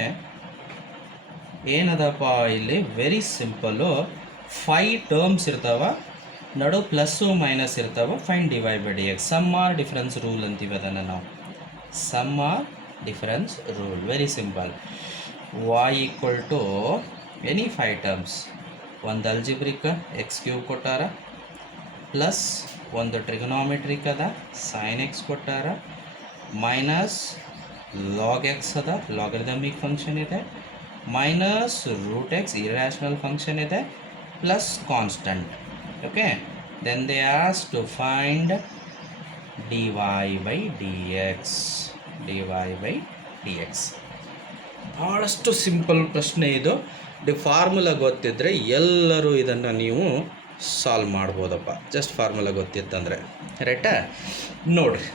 ಏನದಪ್ಪ ಇಲ್ಲಿ, ವೆರಿ ಸಿಂಪಲ್ಲು. 5 ಟರ್ಮ್ಸ್ ಇರ್ತಾವ, ನಡು ಪ್ಲಸ್ಸು ಮೈನಸ್ ಇರ್ತಾವ. Find dy by D x. Sum or difference rule ಅಂತೀವಿ ಅದನ್ನು ನಾವು. Sum or difference rule, very simple. y equal to any 5 terms, ಒಂದು ಅಲ್ಜಿಬ್ರಿಕ್ ಎಕ್ಸ್ ಕ್ಯೂಬ್ ಕೊಟ್ಟಾರ, ಪ್ಲಸ್ ಒಂದು ಟ್ರಿಗನಾಮೆಟ್ರಿಕ್ ಅದ ಸೈನ್ ಎಕ್ಸ್ ಕೊಟ್ಟಾರ, ಮೈನಸ್ ಲಾಗ್ ಎಕ್ಸ್ ಅದ ಲಾಗರಿದಮಿಕ್ ಫಂಕ್ಷನ್ ಇದೆ, minus root x irrational function ಇದೆ, plus constant. Okay, then they has to find dy by dx. ಭಾಳಷ್ಟು simple ಪ್ರಶ್ನೆ ಇದು. ಫಾರ್ಮುಲಾ ಗೊತ್ತಿದ್ದರೆ ಎಲ್ಲರೂ ಇದನ್ನು ನೀವು ಸಾಲ್ವ್ ಮಾಡ್ಬೋದಪ್ಪ, ಜಸ್ಟ್ ಫಾರ್ಮುಲಾ ಗೊತ್ತಿತ್ತಂದರೆ. ರೈಟಾ? ನೋಡಿರಿ,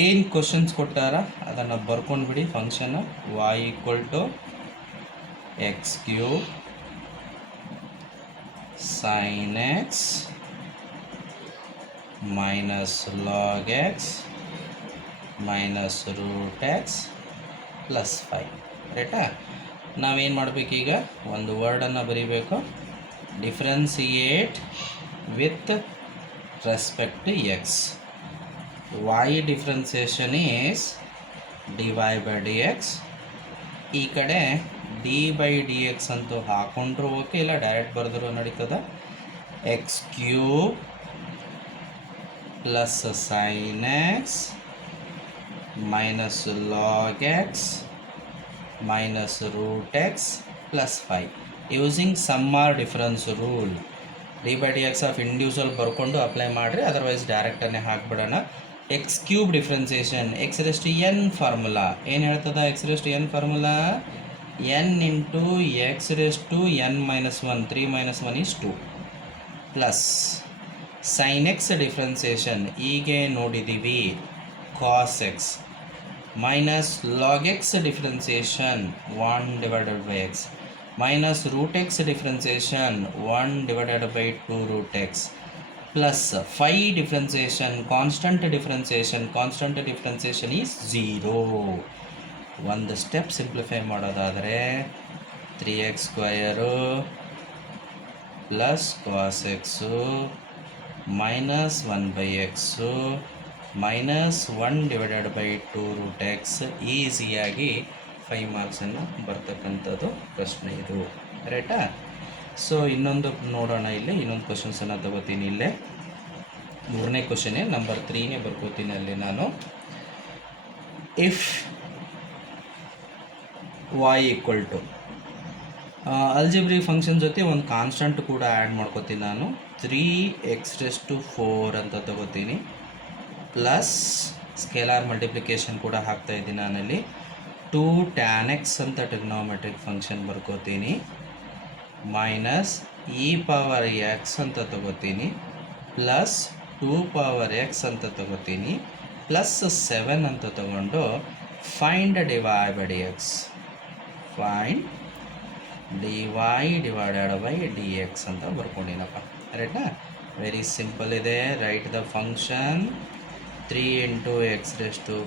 ಏನು ಕ್ವಶನ್ಸ್ ಕೊಟ್ಟಾರ ಅದನ್ನು ಬರ್ಕೊಂಡ್ಬಿಡಿ. Function y equal to x cube sine x minus log x minus root x plus 5. ರೈಟಾ? ನಾವೇನು ಮಾಡಬೇಕೀಗ, ಒಂದು ವರ್ಡನ್ನು ಬರೀಬೇಕು. Differentiate with respect to x. y differentiation is dy by dx. ಈ ಕಡೆ ಡಿ ಬೈ ಡಿ ಎಕ್ಸ್ ಅಂತೂ ಹಾಕೊಂಡ್ರು ಓಕೆ, ಇಲ್ಲ ಡೈರೆಕ್ಟ್ ಬರೆದ್ರು ನಡೀತದ. X cube plus sine x minus log x minus root x plus 5 using sum or difference rule. D by D X of individual ಬರ್ಕೊಂಡು apply ಮಾಡಿರಿ, otherwise ಡೈರೆಕ್ಟನ್ನೇ ಹಾಕ್ಬಿಡೋಣ. X cube differentiation, x raise to n formula ಏನು ಹೇಳ್ತದ? X raise to n formula n into x raise to n minus 1, 3 ಮೈನಸ್ 1 is 2, plus sine x differentiation ಹೀಗೆ ನೋಡಿದ್ದೀವಿ, cos X minus log x differentiation 1 divided by x minus root x differentiation 1 divided by 2 root x plus phi differentiation, constant differentiation is 0. ಒಂದು step simplify ಮಾಡೋದಾದರೆ 3x square plus cos x minus 1/x minus 1 divided by 2 root x. ಈಸಿಯಾಗಿ 5 ಮಾರ್ಕ್ಸನ್ನು ಬರ್ತಕ್ಕಂಥದ್ದು ಪ್ರಶ್ನೆ ಇದು. ರೈಟಾ? ಸೊ ಇನ್ನೊಂದು ನೋಡೋಣ, ಇಲ್ಲಿ ಇನ್ನೊಂದು ಕ್ವಶನ್ಸನ್ನು ತಗೋತೀನಿ. ಇಲ್ಲೇ 3ನೇ ಕ್ವಶನೇ, ನಂಬರ್ 3ನೇ ಬರ್ಕೋತೀನಿ ಅಲ್ಲಿ ನಾನು. If y equal to algebraic function ಜೊತೆ ಒಂದು ಕಾನ್ಸ್ಟಂಟ್ ಕೂಡ ಆ್ಯಡ್ ಮಾಡ್ಕೋತೀನಿ ನಾನು. 3x⁴ ಅಂತ ತಗೋತೀನಿ, ಪ್ಲಸ್ ಸ್ಕೇಲಾರ್ ಮಲ್ಟಿಪ್ಲಿಕೇಶನ್ ಕೂಡ ಹಾಕ್ತಾಯಿದ್ದೀನಿ ನಾನಲ್ಲಿ. 2 tan x ಅಂತ ಟ್ರಿಗ್ನೋಮೆಟ್ರಿಕ್ ಫಂಕ್ಷನ್ ಬರ್ಕೋತೀನಿ, ಮೈನಸ್ e ಪವರ್ x ಅಂತ ತಗೋತೀನಿ, ಪ್ಲಸ್ 2 ಪವರ್ x ಅಂತ ತಗೋತೀನಿ, ಪ್ಲಸ್ 7 ಅಂತ ತಗೊಂಡು find dy by dx. Find dy divided by dx ಅಂತ ಬರ್ಕೊಂಡಿನಪ್ಪ. ರೈಟಾ? ವೆರಿ ಸಿಂಪಲ್ ಇದೆ. Right the function 3 into x⁴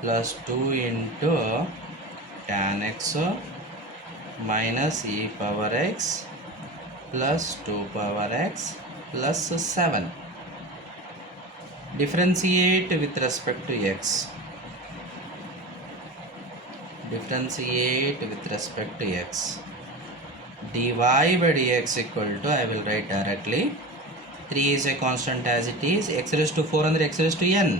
plus 2 into tan x minus e power x plus 2 power x plus 7. Differentiate with respect to x. Differentiate with respect to x. dy by dx equal to, I will write directly, 3 is a constant as it is, x⁴ ಅಂದರೆ x⁴n,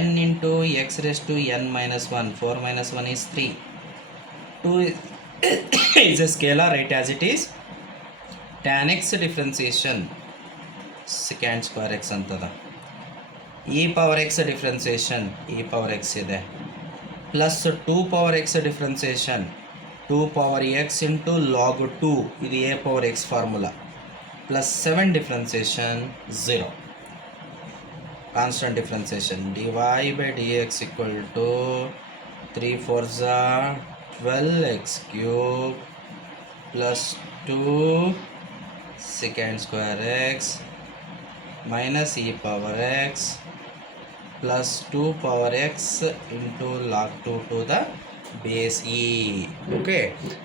n into x⁴n minus 1, 4 minus 1 is 3, 2 is a scalar, right as it is. Tan x differentiation second square x ಅಂತದ. E power x differentiation e power x ಇದೆ, plus 2 power x differentiation 2 power x into log 2 ಇದು a power x formula, plus 7 differentiation 0 constant differentiation dy by dx equal to 3 4s 12x cube plus 2 secant square x minus e power x plus 2 power x into log 2 to the base E. Okay,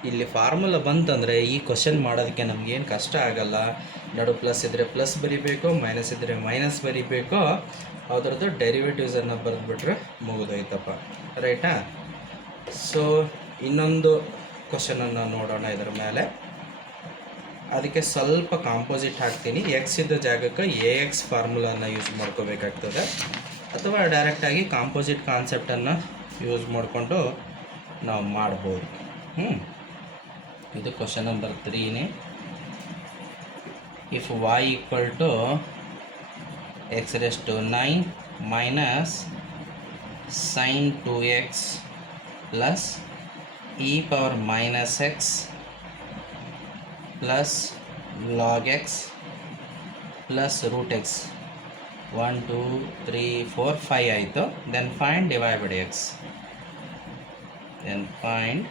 ಇಲ್ಲಿ ಫಾರ್ಮುಲಾ ಬಂತಂದರೆ ಈ ಕ್ವಶನ್ ಮಾಡೋದಕ್ಕೆ ನಮಗೇನು ಕಷ್ಟ ಆಗಲ್ಲ. ನಡು ಪ್ಲಸ್ ಇದ್ದರೆ ಪ್ಲಸ್ ಬರಿಬೇಕು, ಮೈನಸ್ ಇದ್ದರೆ ಮೈನಸ್ ಬರಿಬೇಕು, ಅದರದ್ದು ಡೆರಿವೇಟಿವ್ಸನ್ನು ಬರೆದ್ಬಿಟ್ರೆ ಮುಗಿದೋಯ್ತಪ್ಪ, ರೈಟಾ? ಸೊ ಇನ್ನೊಂದು ಕ್ವಶನನ್ನು ನೋಡೋಣ ಇದರ ಮೇಲೆ. ಅದಕ್ಕೆ ಸ್ವಲ್ಪ ಕಾಂಪೋಸಿಟ್ ಹಾಕ್ತೀನಿ. ಎಕ್ಸ್ ಇದ್ದ ಜಾಗಕ್ಕೆ ಎ ಎಕ್ಸ್ ಫಾರ್ಮುಲಾನ ಯೂಸ್ ಮಾಡ್ಕೋಬೇಕಾಗ್ತದೆ, ಅಥವಾ ಡೈರೆಕ್ಟಾಗಿ ಕಾಂಪೋಸಿಟ್ ಕಾನ್ಸೆಪ್ಟನ್ನು ಯೂಸ್ ಮಾಡಿಕೊಂಡು ನಾವು ಮಾಡ್ಬೋದು. ಇದು ಕ್ವಶನ್ ನಂಬರ್ 3ನೇ. If y equal to x raised to 9 minus sin 2x plus e power minus x plus log x plus root x 1 2 3 4 5 ಆಯಿತು. Then find dy by dx. then find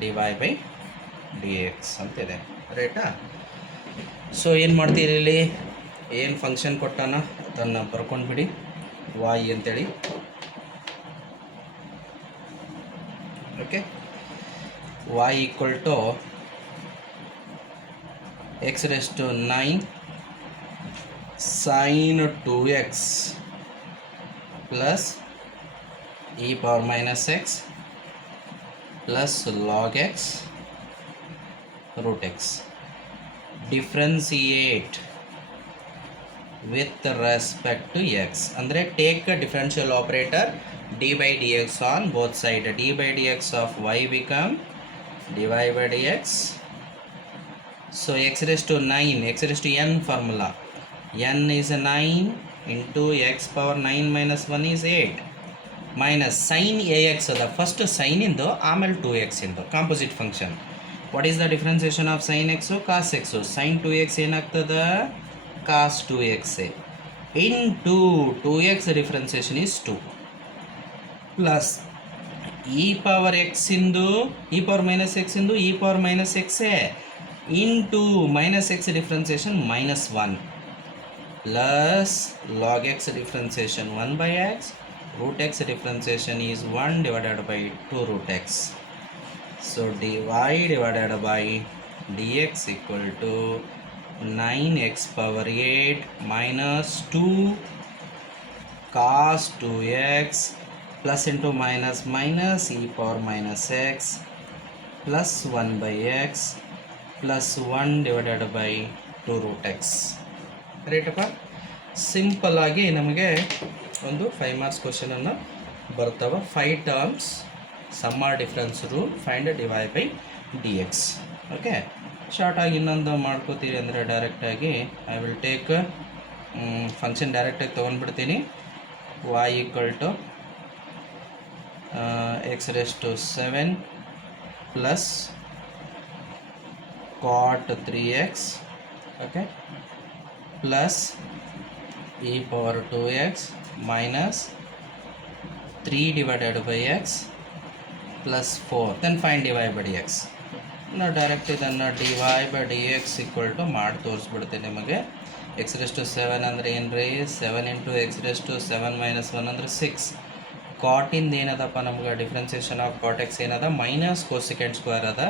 dy by dx ಅಂತಿದೆ, ರೈಟಾ? So ಏನು ಮಾಡ್ತೀರಿ, ಇಲ್ಲಿ ಏನು function ಕೊಟ್ಟಾನ ಅದನ್ನು ಬರ್ಕೊಂಡ್ಬಿಡಿ, y ಅಂತೇಳಿ. Okay, y equal to x raised to 9 sin 2x plus e power minus x plus log x root x. Differentiate with respect to x. ಅಂದರೆ take a differential operator d by dx on both sides. d by dx of y become dy by dx. So x raised to 9, x raised to n formula. n is 9 into x power 9 minus 1 is 8. Minus sine a x ಅದ, first sine ಇಂದು ಆಮೇಲೆ 2x ಇಂದು composite function. What is the differentiation of sine x cos x? Sine 2x ಏನಾಗ್ತದೆ? Cos 2x into 2x differentiation is 2 plus e power x ಇಂದು e power minus x ಇಂದು e power minus ಎಕ್ಸೇ into minus x differentiation minus 1 plus log x differentiation 1 by x. root x differentiation is 1 divided by 2 root x. So dy divided by dx equal to 9x power 8 minus 2 cos 2x plus into minus minus e power minus x plus 1 by x plus 1 divided by 2 root x. ರೈಟಪ್ಪ, simple ಆಗಿ ನಮಗೆ ಒಂದು 5 marks ಕ್ವಶನನ್ನು ಬರ್ತವೆ. 5 terms, sum or difference rule, find dy by dx. Okay, ಶಾರ್ಟಾಗಿ ಇನ್ನೊಂದು ಮಾಡ್ಕೋತೀವಿ ಅಂದರೆ ಡೈರೆಕ್ಟಾಗಿ ಐ ವಿಲ್ ಟೇಕ್ ಫಂಕ್ಷನ್ ಡೈರೆಕ್ಟಾಗಿ ತೊಗೊಂಡ್ಬಿಡ್ತೀನಿ. y equal to x raised to 7 plus cot 3x, okay, plus e power 2x minus 3 divided by x plus 4. then find dy by dx. ನಾವು direct ಇದನ್ನು dy by dx equal to ಮಾಡಿ ತೋರಿಸ್ಬಿಡ್ತೀನಿ ನಿಮಗೆ. x raised to 7 ಅಂದರೆ ಏನು ರೀ? 7 into x raised to 7 minus 1 ಅಂದರೆ 6. ಕಾಟಿಂದ ಏನದಪ್ಪ ನಮ್ಗೆ ಡಿಫ್ರೆನ್ಸಿಯೇಷನ್ ಆಫ್ ಕಾಟ್ ಎಕ್ಸ್ ಏನದ? ಮೈನಸ್ ಕೋಸೆಕೆಂಡ್ ಸ್ಕ್ವೇರ್ ಅದ.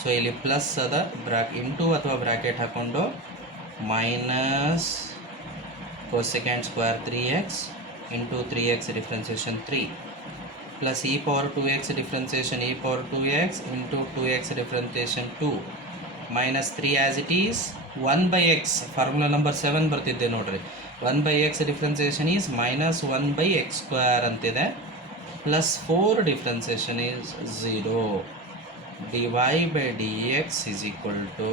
ಸೊ ಇಲ್ಲಿ ಪ್ಲಸ್ ಅದ, ಇಂಟು ಅಥವಾ ಬ್ರ್ಯಾಕೆಟ್ ಹಾಕ್ಕೊಂಡು minus cosecant square 3x into 3x differentiation 3 plus e power 2x differentiation e power 2x into 2x differentiation 2 minus 3 as it is 1 by x. Formula number 7 ಬರ್ತಿದ್ದೆ ನೋಡ್ರಿ. 1 by x differentiation is minus 1 by x square ಅಂತಿದೆ, plus 4 differentiation is 0. dy by dx is equal to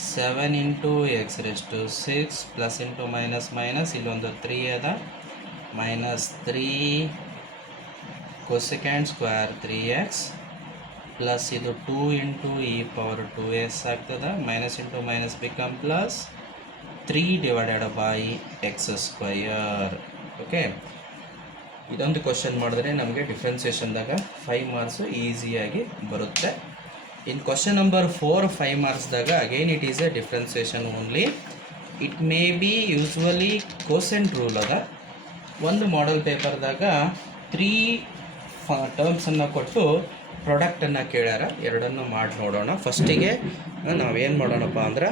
7 into x raised to 6 plus into minus minus ಇಲ್ಲೊಂದು 3 ಅದ ಮೈನಸ್ 3 cosecant square 3x plus ಇದು 2 into E power 2x ಆಗ್ತದೆ minus into minus become plus 3 divided by x square. Okay, ಇದೊಂದು question ಮಾಡಿದ್ರೆ ನಮಗೆ ಡಿಫ್ರೆನ್ಸಿಯೇಷನ್ದಾಗ 5 marks ಈಸಿಯಾಗಿ ಬರುತ್ತೆ. ಇನ್ ಕ್ವಶನ್ ನಂಬರ್ 4 5 ಮಾರ್ಕ್ಸ್ದಾಗ again it is a differentiation only. It may be usually quotient rule ಅದ. ಒಂದು ಮಾಡೆಲ್ ಪೇಪರ್ದಾಗ 3 ಟರ್ಮ್ಸನ್ನು ಕೊಟ್ಟು ಪ್ರಾಡಕ್ಟನ್ನು ಕೇಳ್ಯಾರ. ಎರಡನ್ನು ಮಾಡಿ ನೋಡೋಣ. ಫಸ್ಟಿಗೆ ನಾವೇನು ಮಾಡೋಣಪ್ಪ ಅಂದ್ರೆ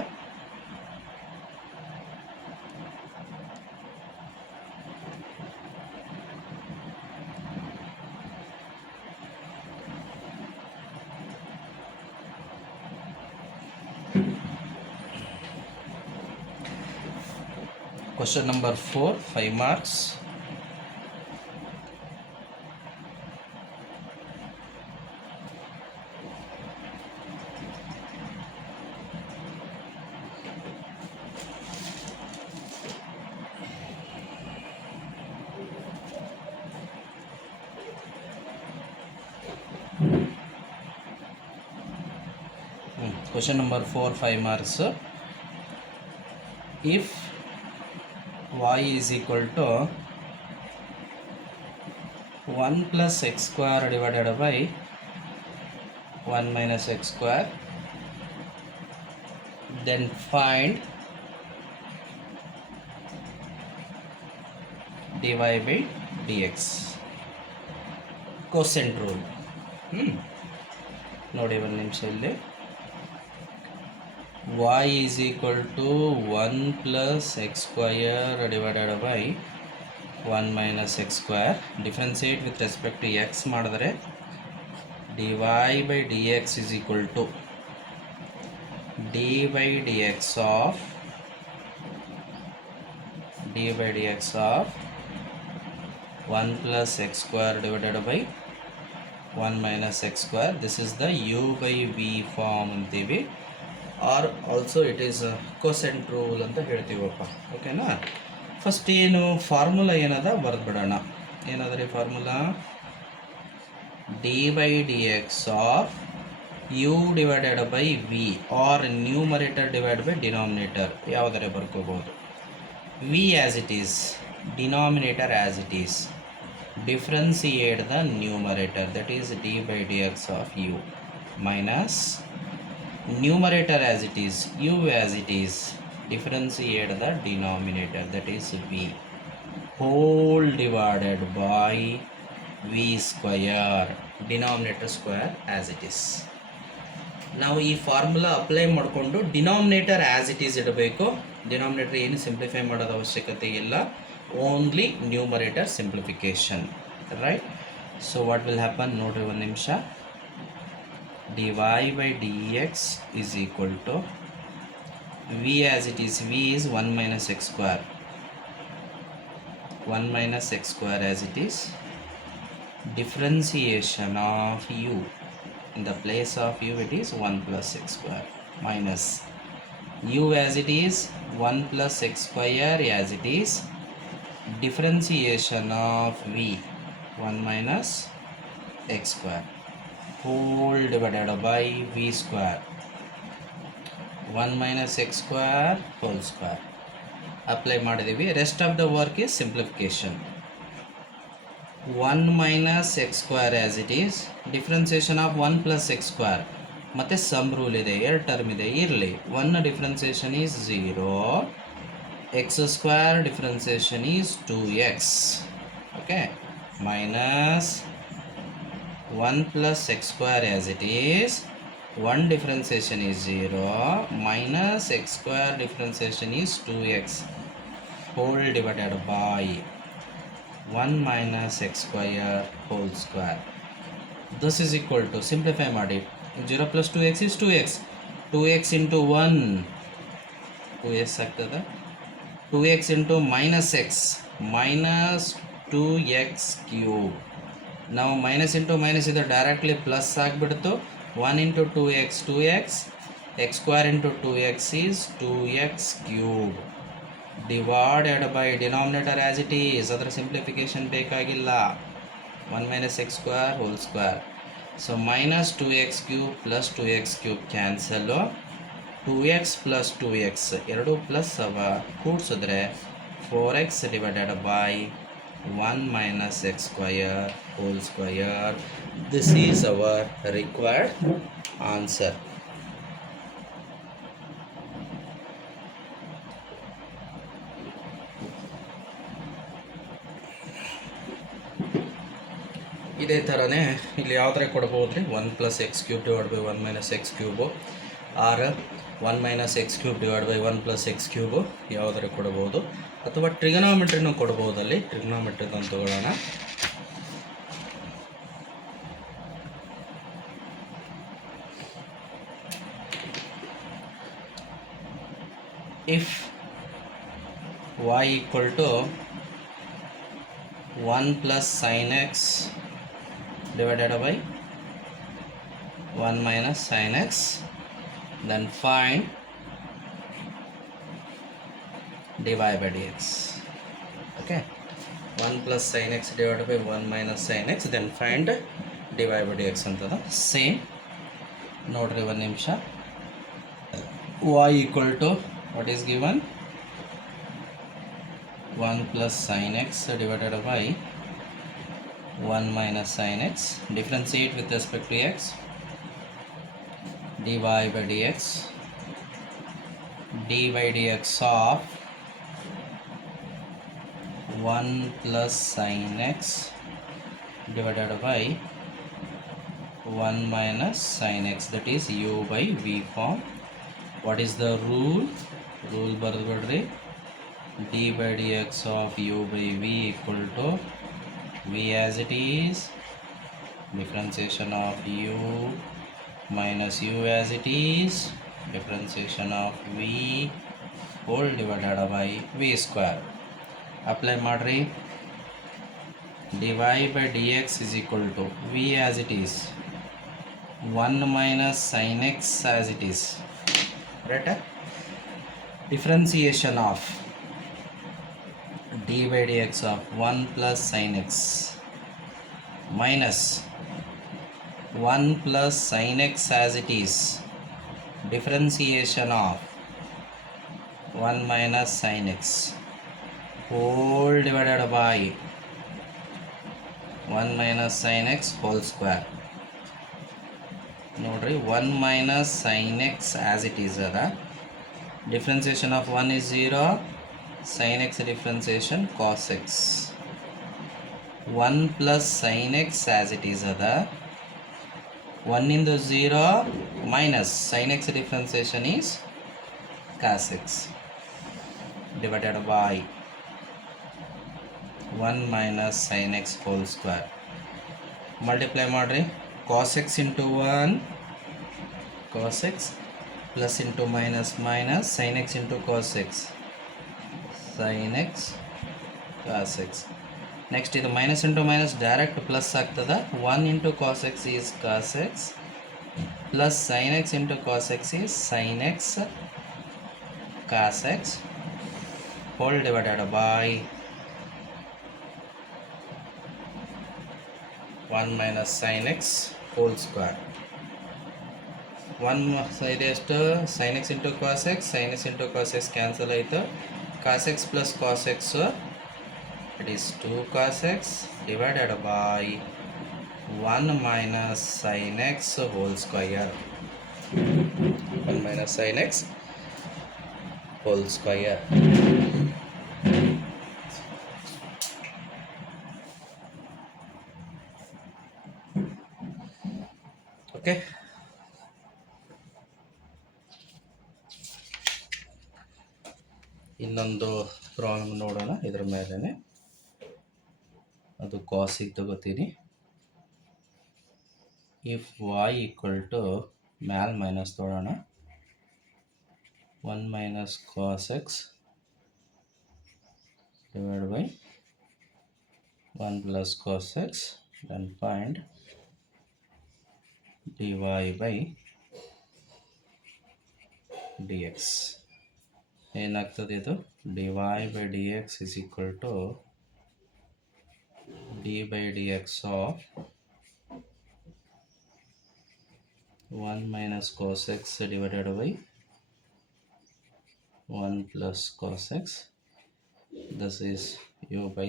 question number 4 5 marks. Question number 4 5 marks. If y is equal to 1 plus x square divided by 1 minus x square, then find dy by dx. Cosine rule. ನೋಡಿ ಒಂದು ನಿಮಿಷ ಇಲ್ಲಿ. y is equal to 1 plus x square divided by 1 minus x square. Differentiate with respect to x ಮಾಡಿದರೆ dy by dx is equal to d by dx of 1 plus x square divided by 1 minus x square. This is the u by v form ಅಂತೀವಿ. Or also it is quotient rule ಅಂತ ಹೇಳ್ತೀವಪ್ಪ. ಓಕೆನಾ? First ಏನು formula ಏನದ ಬರೆದ್ಬಿಡೋಣ. ಏನಾದ್ರಿ formula? D by D X of u divided by v or numerator divide by denominator ಯಾವುದರೆ ಬರ್ಕೋಬೋದು. V as it is, denominator as it is. Differentiate the numerator that is d by D X of u minus numerator as it is, u as it is, differentiate the denominator that is v whole divided by v square, denominator square as it is. ನಾವು ಈ formula apply ಮಾಡಿಕೊಂಡು denominator as it is ಇಡಬೇಕು. ಡಿನಾಮಿನೇಟರ್ ಏನು ಸಿಂಪ್ಲಿಫೈ ಮಾಡೋದು ಅವಶ್ಯಕತೆ ಇಲ್ಲ, only numerator simplification, right? So what will happen ನೋಡ್ರಿ ಒಂದು ನಿಮಿಷ. dy by dx is equal to v as it is. V is 1 minus x square. 1 minus x square as it is. Differentiation of u. In the place of u it is 1 plus x square minus u as it is 1 plus x square as it is. Differentiation of v 1 minus x square whole divided by v square 1 minus x square whole square. Apply ಮಾಡಿದ್ದೀವಿ. Rest of the work is simplification. 1 minus x square as it is. Differentiation of 1 plus x square ಮತ್ತು sum rule ಇದೆ, ಎರಡು term ಇದೆ, ಇರಲಿ. 1 differentiation is 0, x square differentiation is 2x. Okay, minus 1 plus x square as it is. 1 differentiation is 0 minus x square differentiation is 2x whole divided by 1 minus x square whole square. This is equal to, simplify ಮಾಡಿ, 0 plus 2x is 2x. 2x into 1 2x ಆಗ್ತದೆ. 2x into minus x minus 2x cube. ನಾವು minus into minus ಇದು directly plus ಆಗಿಬಿಡ್ತು. 1 into 2x 2x, x square into 2x is 2x cube divided by denominator as it is, ಅದರ ಸಿಂಪ್ಲಿಫಿಕೇಶನ್ ಬೇಕಾಗಿಲ್ಲ, 1 minus x square whole square. So minus 2x cube plus 2x cube cancel, 2x plus 2x ಎರಡು ಪ್ಲಸ್ ಅವ ಕೂಡಿಸಿದ್ರೆ 4x divided by 1 minus x square whole square. This is our required answer. ಇದೇ ಥರನೇ ಇಲ್ಲಿ ಯಾವ ಥರ ಕೊಡ್ಬೋದು ರೀ, 1 plus x cube divided by 1 minus x cube or 1 minus x cube divided by 1 plus x cube ಯಾವುದರ ಕೊಡ್ಬೋದು, ಅಥವಾ ಟ್ರಿಗನಾಮೆಟ್ರಿನೂ ಕೊಡ್ಬೋದಲ್ಲಿ. ಟ್ರಿಗನಾಮೆಟ್ರಿನ ತಗೊಳ್ಳೋಣ. If y equal to 1 plus sin x divided by 1 minus sin x, then find dy by dx. Okay, 1 plus sin x divided by 1 minus sin x, then find dy by dx ಅಂತದ. ಸೇಮ್ ನೋಡ್ರಿ, ಒಂದು ನಿಮಿಷ. y equal to what is given, 1 plus sin x divided by 1 minus sin x, differentiate with respect to x, dy by dx, d by dx of 1 plus sin x divided by 1 minus sin x, that is u by v form. What is the rule? Rule ಬರ್ದ್ಬಿಡ್ರಿ, d by dx of u by v equal to v as it is, differentiation of u minus u as it is, differentiation of v whole divided by v square. Apply ಮಾಡ್ರಿ. dy by dx is equal to v as it is, 1 minus sin x as it is, right? Differentiation of d by dx of 1 plus sin x minus 1 plus sin x as it is, differentiation of 1 minus sin x whole divided by 1 minus sin x whole square. ನೋಡ್ರಿ, 1 minus sin x as it is ಅದ, differentiation of 1 is 0, sin x differentiation cos x. 1 plus sin x as it is ಅದ, 1 ಇಂದು 0 minus sin x differentiation is cos x divided by 1 minus sin x whole square. Multiply ಮಾಡ್ರಿ, cos x into 1 cos x plus into minus minus sin x into cos x sin x cos x. Next ಇದು minus into minus direct plus ಆಗ್ತದ, 1 into cos x is cos x plus sin x into cos x is sin x cos x whole divided by 1 minus sin x whole square. 1 ಇದೆ ಎಷ್ಟು, sin x into cos x, sin x into cos x cancel ಆಯಿತು, cos x plus cos x, it is 2 cos x divided by 1 minus sin x whole square. 1 minus sin x whole square. Okay, ಇನ್ನೊಂದು ಪ್ರಾಬ್ಲಮ್ ನೋಡೋಣ. ಇದ್ರ ಮೇಲೆ ಅದು ಕಾಸಿಗೆ ತಗೋತೀನಿ. If y equal to ಮ್ಯಾಲ್ ಮೈನಸ್ ತೊಗೊಳ್ಳೋಣ, 1 minus cos x divided by 1 plus cos x, then find dy by dx. ಏನಾಗ್ತದೆ ಇದು dy by dx is equal to d by dx of 1 minus cos x divided by 1 plus cos x. This is u by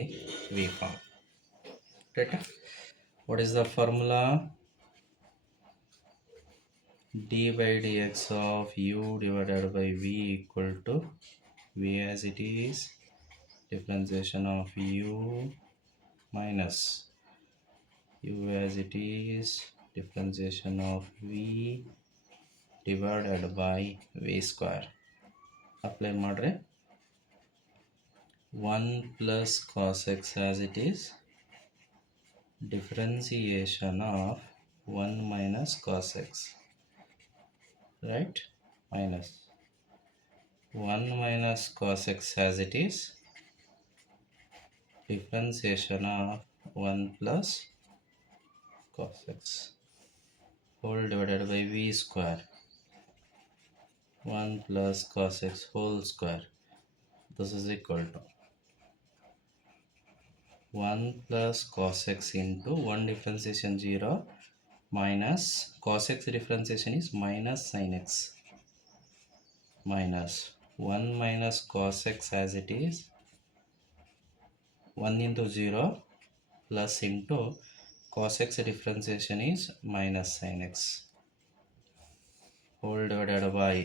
v form. Right? What is the formula? D by dx of u divided by v equal to v as it is differentiation of u minus u as it is differentiation of v divided by v square. Apply ಮಾಡ್ರೆ 1 plus cos x as it is differentiation of 1 minus cos x, right? Minus 1 minus cos x as it is differentiation of 1 plus cos x whole divided by v square 1 plus cos x whole square. This is equal to 1 plus cos x into 1 differentiation 0 minus cos x differentiation is minus sin x minus 1 minus cos x as it is 1 into 0 plus into cos x differentiation is minus sin x whole divided by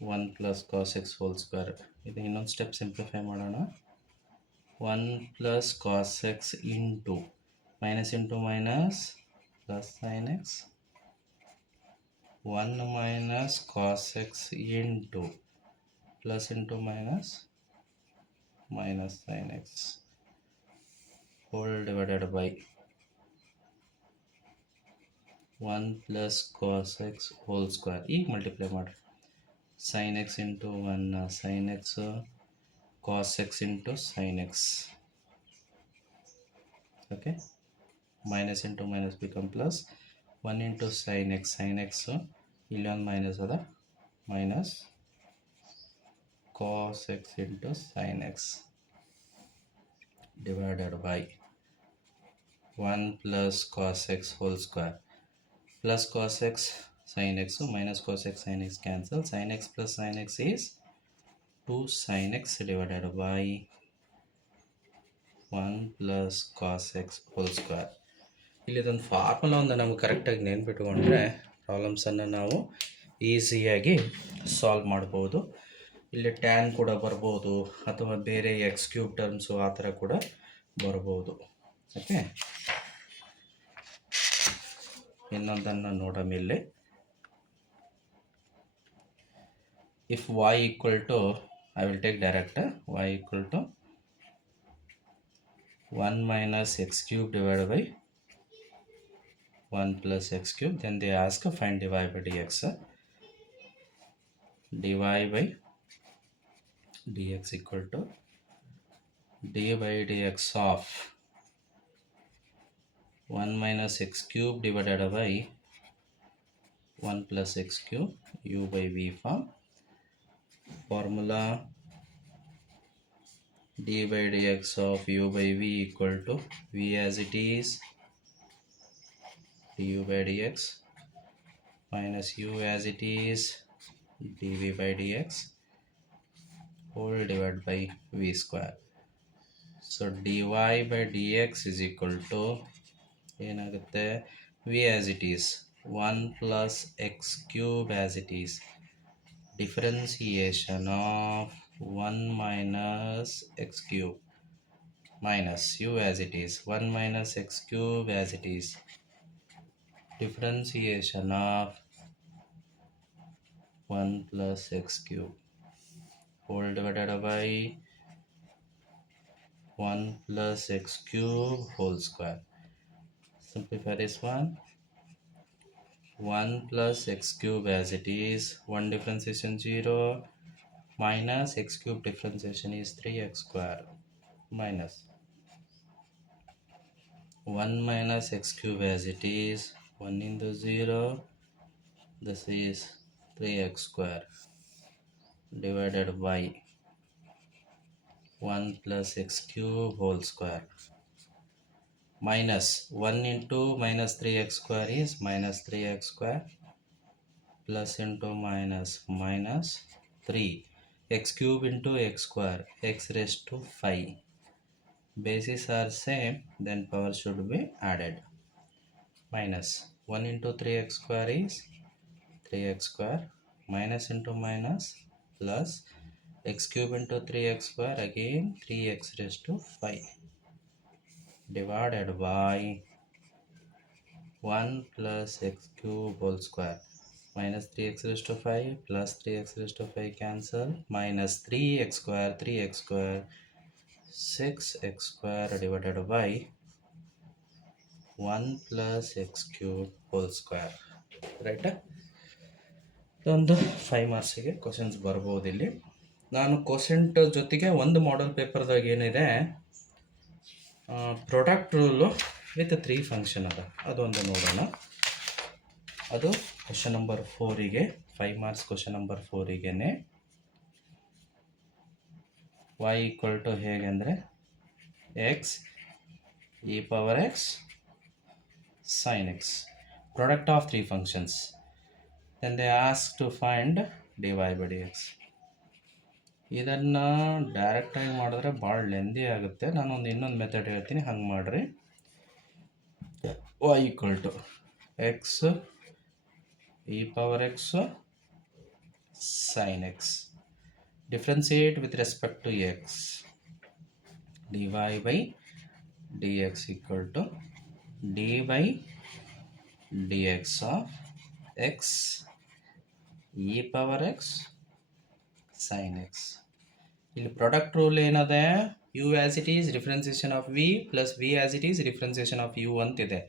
1 plus cos x whole square. ಇದು ಇನ್ನೊಂದು step simplify ಮಾಡೋಣ 1 plus cos x into minus plus sin x 1 minus cos x into plus into minus sin x whole divided by 1 plus cos x whole square. ಈಗ ಮಲ್ಟಿಪ್ಲೈ ಮಾಡಿ sin x into 1 sin x cos x into sin x. Okay, minus into minus become plus 1 into sin x ಇಲ್ಲಿ ಒಂದು ಮೈನಸ್ ಅದ minus cos x into sin x divided by 1 plus cos x whole square plus cos x sin x minus cos x sin x cancel. Sin x plus sin x is 2 sin x divided by 1 plus cos x whole square. ಇಲ್ಲಿ ಇದೊಂದು ಫಾರ್ಮುಲಾ ಒಂದು ನಮ್ಗೆ ಕರೆಕ್ಟಾಗಿ ನೆನ್ಪಿಟ್ಕೊಂಡ್ರೆ ಪ್ರಾಬ್ಲಮ್ಸನ್ನು ನಾವು ಈಸಿಯಾಗಿ ಸಾಲ್ವ್ ಮಾಡ್ಬೋದು. ಇಲ್ಲಿ ಟ್ಯಾನ್ ಕೂಡ ಬರ್ಬೋದು ಅಥವಾ ಬೇರೆ ಎಕ್ಸ್ ಕ್ಯೂಬ್ ಟರ್ಮ್ಸು ಆ ಥರ ಕೂಡ ಬರ್ಬೋದು. ಓಕೆ, ಇನ್ನೊಂದನ್ನು ನೋಡೋಣ ಇಲ್ಲಿ. If y equal to, I will take direct, y equal to 1 minus x cube divided by 1 plus x cube, then they ask find dy by dx. dy by dx equal to d by dx of 1 minus x cube divided by 1 plus x cube u by v form. Formula d by dx of u by v equal to v as it is du by dx minus u as it is dv by dx whole divided by v square. So dy by dx is equal to ಏನಾಗುತ್ತೆ v as it is 1 plus x cube as it is differentiation of 1 minus x cube minus u as it is 1 minus x cube as it is differentiation of 1 plus x cube whole divided by 1 plus x cube whole square. Simplify this one. 1 plus x cube as it is 1 differentiation 0 minus x cube differentiation is 3x square minus 1 minus x cube as it is 1 into 0, this is 3x square divided by 1 plus x cube whole square minus 1 into minus 3x square is minus 3x square plus into minus minus 3 x cube into x square x raised to 5. Bases are same, then power should be added. Minus 1 into 3x square is 3x square minus into minus plus x cube into 3x square again 3x raised to 5 divided by 1 plus x cube whole square minus 3x raised to 5 plus 3x raised to 5 cancel minus 3x square 6x square divided by 1 plus x cube whole square. Right, ಒಂದು 5 ಮಾರ್ಕ್ಸಿಗೆ ಕ್ವಶನ್ಸ್ ಬರ್ಬೋದು. ಇಲ್ಲಿ ನಾನು ಕ್ವಶಂಟ್ ಜೊತೆಗೆ ಒಂದು ಮಾಡೆಲ್ ಪೇಪರ್ದಾಗ ಏನಿದೆ product rule with 3 ಫಂಕ್ಷನ್ ಅದ, ಅದೊಂದು ನೋಡೋಣ. ಅದು ಕ್ವಶನ್ ನಂಬರ್ 4ಗೆ 5 ಮಾರ್ಕ್ಸ್ ಕ್ವಶನ್ ನಂಬರ್ 4ಗೆ y ಈಕ್ವಲ್ ಟು ಹೇಗೆ ಅಂದರೆ x e power x sin x, product of 3 functions. Then they ask to find dy by dx. ಇದನ್ನು ಡೈರೆಕ್ಟಾಗಿ ಮಾಡಿದ್ರೆ ಭಾಳ ಲೆಂದಿ ಆಗುತ್ತೆ. ನಾನೊಂದು ಇನ್ನೊಂದು ಮೆಥಡ್ ಹೇಳ್ತೀನಿ, ಹಂಗೆ ಮಾಡಿರಿ. y equal to x e power x sin x, differentiate with respect to x, dy by dx equal to dy dx of x e power x sin x. ಇಲ್ಲಿ ಪ್ರಾಡಕ್ಟ್ ರೂಲ್ ಏನದೆ, u as it is differentiation of v plus v as it is differentiation of u ಅಂತಿದೆ.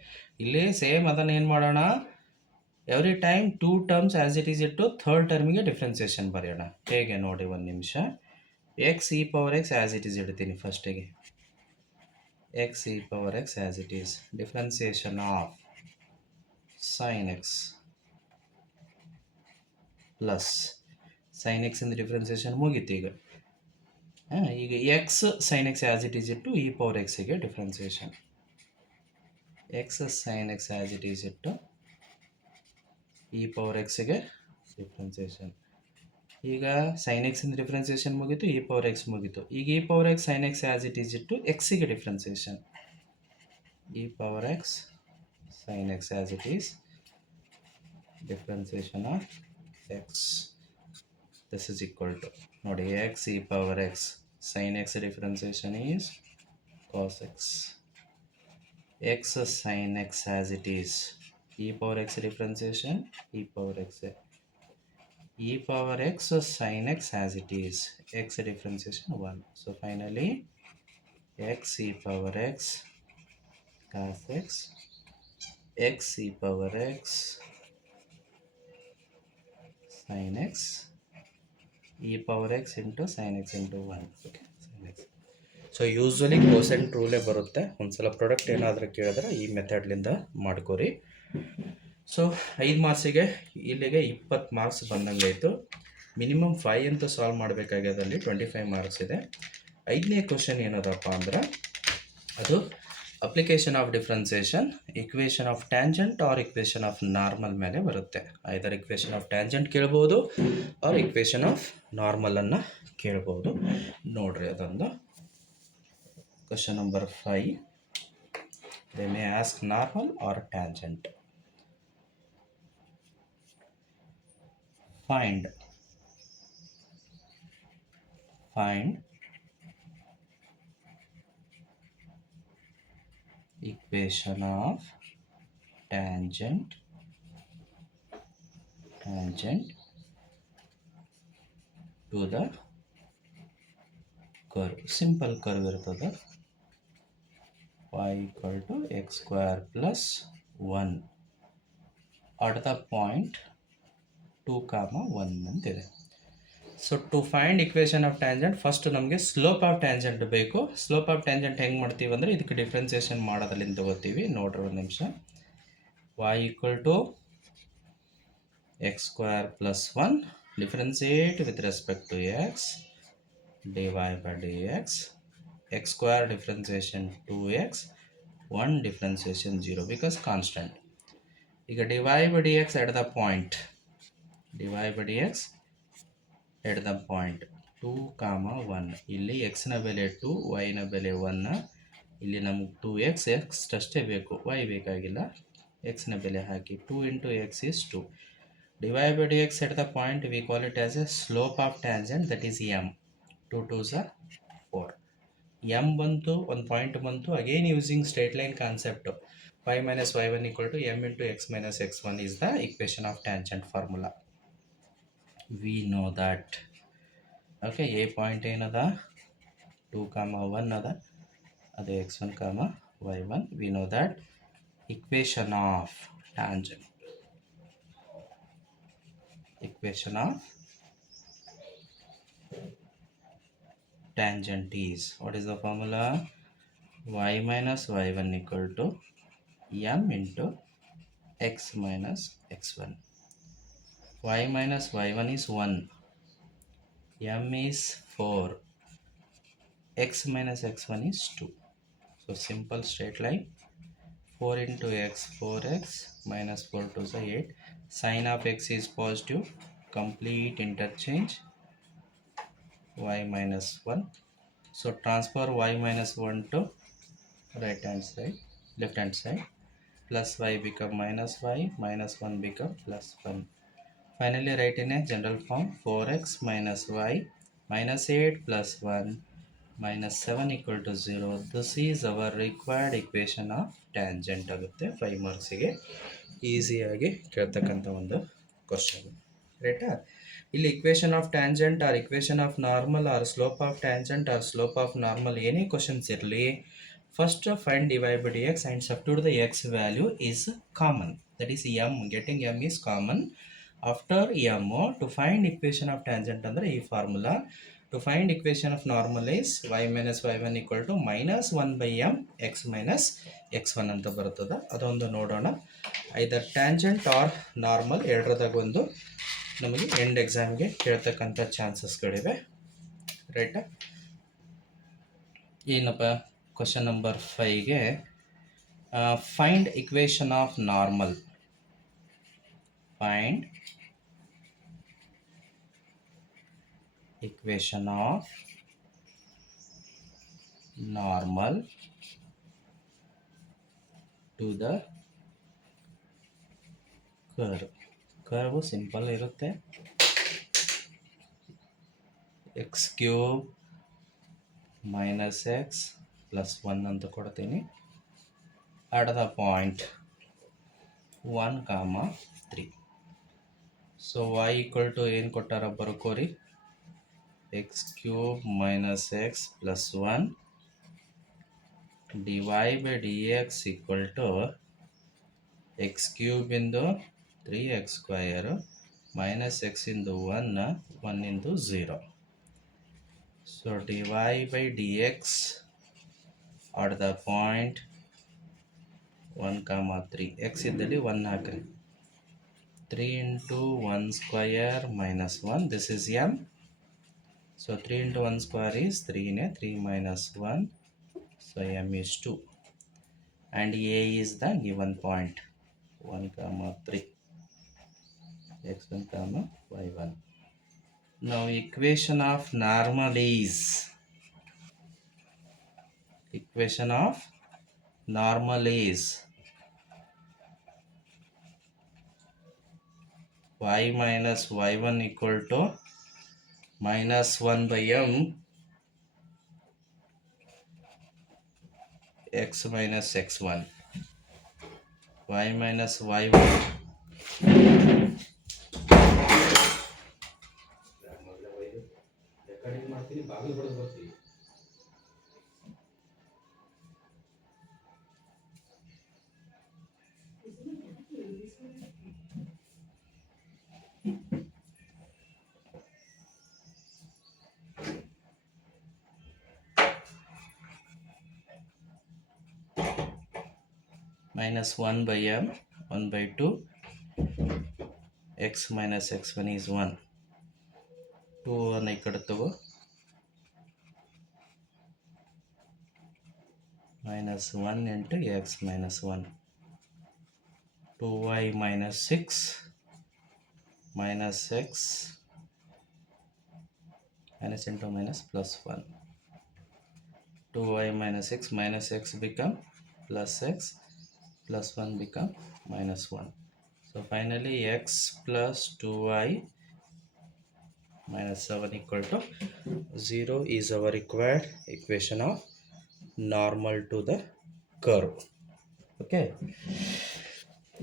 ಇಲ್ಲಿ same ಅದನ್ನು ಏನು ಮಾಡೋಣ, every time 2 terms as it is ಇಟ್ಟು third ಟರ್ಮಿಗೆ differentiation ಬರೆಯೋಣ. ಹೇಗೆ ನೋಡಿ, ಒಂದು ನಿಮಿಷ. X e power X as it is ಇಡ್ತೀನಿ ಫಸ್ಟಿಗೆ. x e power x as it is, differentiation of sin x plus sin x in the differentiation ಮುಗಿತು. ಈಗ x sin x as it is ಇಟ್ಟು e power x ಗೆ differentiation, x sin x as it is ಇಟ್ಟು e power x ಗೆ ಡಿಫ್ರೆನ್ಸಿಯೇಷನ್. ಈಗ sin x in the differentiation ಮುಗಿತು, e power x ಮುಗಿತು. ಈಗ e power x sin x as it is ಇಟ್ಟು x ಗೆ differentiation, e power x sin x as it is, differentiation of x. This is equal to, ನೋಡಿ, x e power x sin x differentiation is cos x, x sin x as it is, e power x differentiation e power x, e power x sin x as it is, x differentiation 1. So finally x e power x cos x, x e power x sin x, e power x into sin x into 1. Okay, sin x. So usually quotient ರೂಲೇ ಬರುತ್ತೆ. ಒಂದ್ಸಲ ಪ್ರಾಡಕ್ಟ್ ಏನಾದರೂ ಕೇಳಿದ್ರೆ ಈ ಮೆಥಡ್ಲಿಂದ ಮಾಡ್ಕೋರಿ. ಸೊ 5 ಮಾರ್ಕ್ಸಿಗೆ ಇಲ್ಲಿಗೆ 20 ಮಾರ್ಕ್ಸ್ ಬಂದಂಗೆ ಆಯಿತು. ಮಿನಿಮಮ್ 5 ಅಂತ ಸಾಲ್ವ್ ಮಾಡಬೇಕಾಗ್ಯದಲ್ಲಿ 25 ಮಾರ್ಕ್ಸ್ ಇದೆ. 5ನೇ ಕ್ವಶನ್ ಏನದಪ್ಪ ಅಂದ್ರೆ, ಅದು application of differentiation equation of tangent or equation of normal ಮೇಲೆ ಬರುತ್ತೆ. ಐದರ್ ಇಕ್ವೇಷನ್ ಆಫ್ ಟ್ಯಾಂಜೆಂಟ್ ಕೇಳ್ಬೋದು ಆರ್ ಇಕ್ವೇಷನ್ ಆಫ್ ನಾರ್ಮಲನ್ನು ಕೇಳ್ಬೋದು. ನೋಡ್ರಿ, ಅದೊಂದು question number 5. They may ask normal or tangent. Find equation of tangent to the curve. Simple curve ಇರ್ತದೆ. y equal to x square plus 1 at the point 2, 1 ಅಂತಿದೆ. So to find equation of tangent, first ನಮಗೆ slope of tangent ಬೇಕು. Slope of tangent ಹೆಂಗೆ ಮಾಡ್ತೀವಿ ಅಂದರೆ, ಇದಕ್ಕೆ ಡಿಫ್ರೆನ್ಸಿಯೇಷನ್ ಮಾಡೋದ್ರಲ್ಲಿ ತಗೋತೀವಿ. ನೋಡ್ರಿ ಒಂದು ನಿಮಿಷ. y equal to x square plus 1, differentiate with respect to x, dy by dx, x square differentiation 2x, 1 differentiation 0 because constant. ಈಗ dy by dx at the point, dy by dx at the point 2, 1, ಇಲ್ಲಿ x ನ ಬೆಲೆ 2, y ನ ಬೆಲೆ 1, ಇಲ್ಲಿ ನಮಗೆ 2x, x ಅಷ್ಟೇ ಬೇಕು, y ಬೇಕಾಗಿಲ್ಲ, x ನ ಬೆಲೆ ಹಾಕಿ 2 into x is 2. dy by dx at the point we call it as a slope of tangent, that is m. 2 2s are 4. m ಬಂತು, ಒಂದು ಪಾಯಿಂಟ್ ಬಂತು, again using straight line concept, y minus y1 equal to m into x minus x1 is the equation of tangent formula. We know that. Okay, a point ಏನದ 2, 1 ಅದ, ಅದೇ x1, y1. We know that equation of tangent. Equation of tangent is, what is the formula? Y minus y1 equal to m into x minus x1. Y minus y1 is 1, m is 4, x minus x1 is 2. So simple straight line, 4 into x, 4x, minus 4 to the 8. Sign of x is positive, complete interchange, y minus 1. So transfer y minus 1 to right hand side, left hand side, plus y become minus y, minus 1 become plus 1. Finally write in a general form, 4x minus y minus 8 plus 1 minus 7 equal to 0. This is our required equation of tangent ಆಗುತ್ತೆ. 5 ಮಾರ್ಕ್ಸಿಗೆ ಈಸಿಯಾಗಿ ಕೇಳ್ತಕ್ಕಂಥ ಒಂದು question, ರೈಟಾ? ಇಲ್ಲಿ equation of tangent or equation of normal or slope of tangent or slope of normal ಏನೇ questions ಇರಲಿ, first find dy by dx and substitute the x value is common, that is m, getting m is common. After m, to find equation of tangent ಅಂದರೆ ಈ formula, to find equation of normal is y minus y1 equal to minus 1 by m x minus x1 ಅಂತ ಬರ್ತದೆ. ಅದೊಂದು ನೋಡೋಣ. Either tangent or normal ಎರಡರದಾಗ ಒಂದು ನಮಗೆ end ಎಕ್ಸಾಮ್ಗೆ ಕೇಳ್ತಕ್ಕಂಥ ಚಾನ್ಸಸ್ಗಳಿವೆ, ರೈಟಾ? ಏನಪ್ಪ ಕ್ವಶನ್ ನಂಬರ್ 5ಗೆ find equation of normal. Find equation of normal to the curve. Curve simple ಇರುತ್ತೆ, x cube minus x plus 1 ಅಂತ ಕೊಡ್ತೀನಿ. At the point 1, 3. So y equal to ಏನು ಕೊಟ್ಟಾರ ಬರ್ಕೋರಿ, x cube minus x plus 1 dy by dx equal to x cube into 3x square minus x into 1, 1 into 0. So dy by dx at the point 1, 3. x ಇದ್ದಲ್ಲಿ 1 ಹಾಕ್ರಿ. 3 into 1 square minus 1, this is m. So 3 into 1 square is 3, 3 minus 1. So m is 2. And a is the given point, 1, 3. x1, y1. Now equation of normal is, equation of normal is y minus y1 equal to minus 1 by m x minus x1. y minus y1 minus 1 by m, 1 by 2 x minus x1 is 1. 2 ಅನ್ನು ಈ ಕಡೆ ತಗೋ, minus 1 into x minus 1. 2y minus 6 minus x minus into minus plus 1. 2y minus 6 minus x become plus x plus 1 become minus 1. So finally x plus 2y minus 7 equal to 0 is our required equation of normal to the curve. Okay,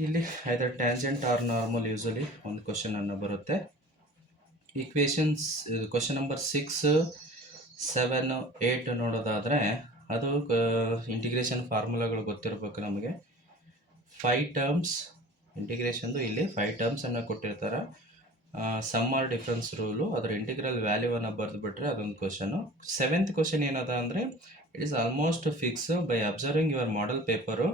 ಇಲ್ಲಿ either tangent or normal usually ಒಂದು ಕ್ವಶನ್ ಅನ್ನು ಬರುತ್ತೆ. Equations question number 6, 7, 8 ನೋಡೋದಾದರೆ ಅದು ಇಂಟಿಗ್ರೇಷನ್ ಫಾರ್ಮುಲಾಗಳು ಗೊತ್ತಿರಬೇಕು ನಮಗೆ. 5 ಟರ್ಮ್ಸ್ ಇಂಟಿಗ್ರೇಷನ್ದು ಇಲ್ಲಿ 5 ಟರ್ಮ್ಸನ್ನು ಕೊಟ್ಟಿರ್ತಾರೆ. ಸಮ್ ಆರ್ ಡಿಫ್ರೆನ್ಸ್ ರೂಲು ಅದರ ಇಂಟಿಗ್ರಲ್ ವ್ಯಾಲ್ಯೂವನ್ನು ಬರೆದುಬಿಟ್ರೆ ಅದೊಂದು ಕ್ವಶನು. 7th ಕ್ವಶನ್ ಏನದ ಅಂದರೆ it is almost fix by observing your model paper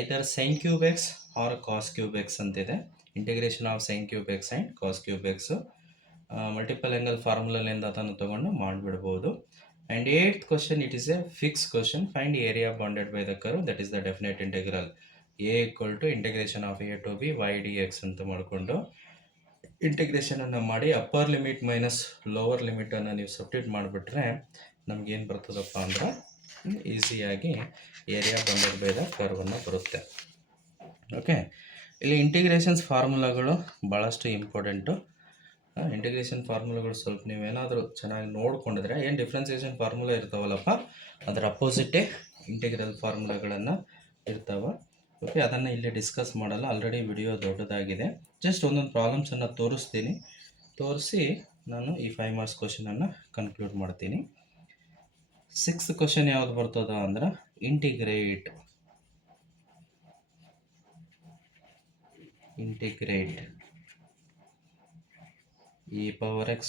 either sine cube x or cos cube x ಅಂತಿದೆ. Integration of sine cube x and cos cube x multiple angle ಫಾರ್ಮುಲಾಲಿಂದ ಅದನ್ನು ತೊಗೊಂಡು ಮಾಡಿಬಿಡ್ಬೋದು. And 8th question it is a fix question. Find area bounded by the curve that is the definite integral A equal to integration of a to b y d x ಅಂತ ಮಾಡಿಕೊಂಡು ಇಂಟಿಗ್ರೇಷನನ್ನು ಮಾಡಿ upper limit minus lower ಲಿಮಿಟನ್ನು ನೀವು substitute ಮಾಡಿಬಿಟ್ರೆ ನಮಗೇನು ಬರ್ತದಪ್ಪ ಅಂದ್ರೆ ಈಸಿಯಾಗಿ ಏರಿಯಾ ಬಾಂಡೆಡ್ ಬೈ ದ ಕರ್ವನ್ನು ಬರುತ್ತೆ. ಓಕೆ, ಇಲ್ಲಿ ಇಂಟಿಗ್ರೇಷನ್ಸ್ ಫಾರ್ಮುಲಾಗಳು ಭಾಳಷ್ಟು ಇಂಪಾರ್ಟೆಂಟು. ಇಂಟಿಗ್ರೇಷನ್ ಫಾರ್ಮುಲಾಗಳು ಸ್ವಲ್ಪ ನೀವೇನಾದರೂ ಚೆನ್ನಾಗಿ ನೋಡ್ಕೊಂಡಿದ್ರೆ ಏನು ಡಿಫ್ರೆನ್ಸಿಯೇಷನ್ ಫಾರ್ಮುಲಾ ಇರ್ತಾವಲ್ಲಪ್ಪ ಅದರ ಅಪೋಸಿಟೇ ಇಂಟಿಗ್ರಲ್ ಫಾರ್ಮುಲಾಗಳನ್ನು ಇರ್ತಾವೆ. ಓಕೆ, ಅದನ್ನು ಇಲ್ಲಿ ಡಿಸ್ಕಸ್ ಮಾಡಲ್ಲ, ಆಲ್ರೆಡಿ ವಿಡಿಯೋ ದೊಡ್ಡದಾಗಿದೆ. ಜಸ್ಟ್ ಒಂದೊಂದು ಪ್ರಾಬ್ಲಮ್ಸನ್ನು ತೋರಿಸ್ತೀನಿ, ತೋರಿಸಿ ನಾನು ಈ 5 ಮಾರ್ಕ್ಸ್ ಕ್ವಶನನ್ನು ಕನ್ಕ್ಲೂಡ್ ಮಾಡ್ತೀನಿ. 6th ಕ್ವಶನ್ ಯಾವ್ದು ಬರ್ತದ ಅಂದ್ರೆ integrate e power x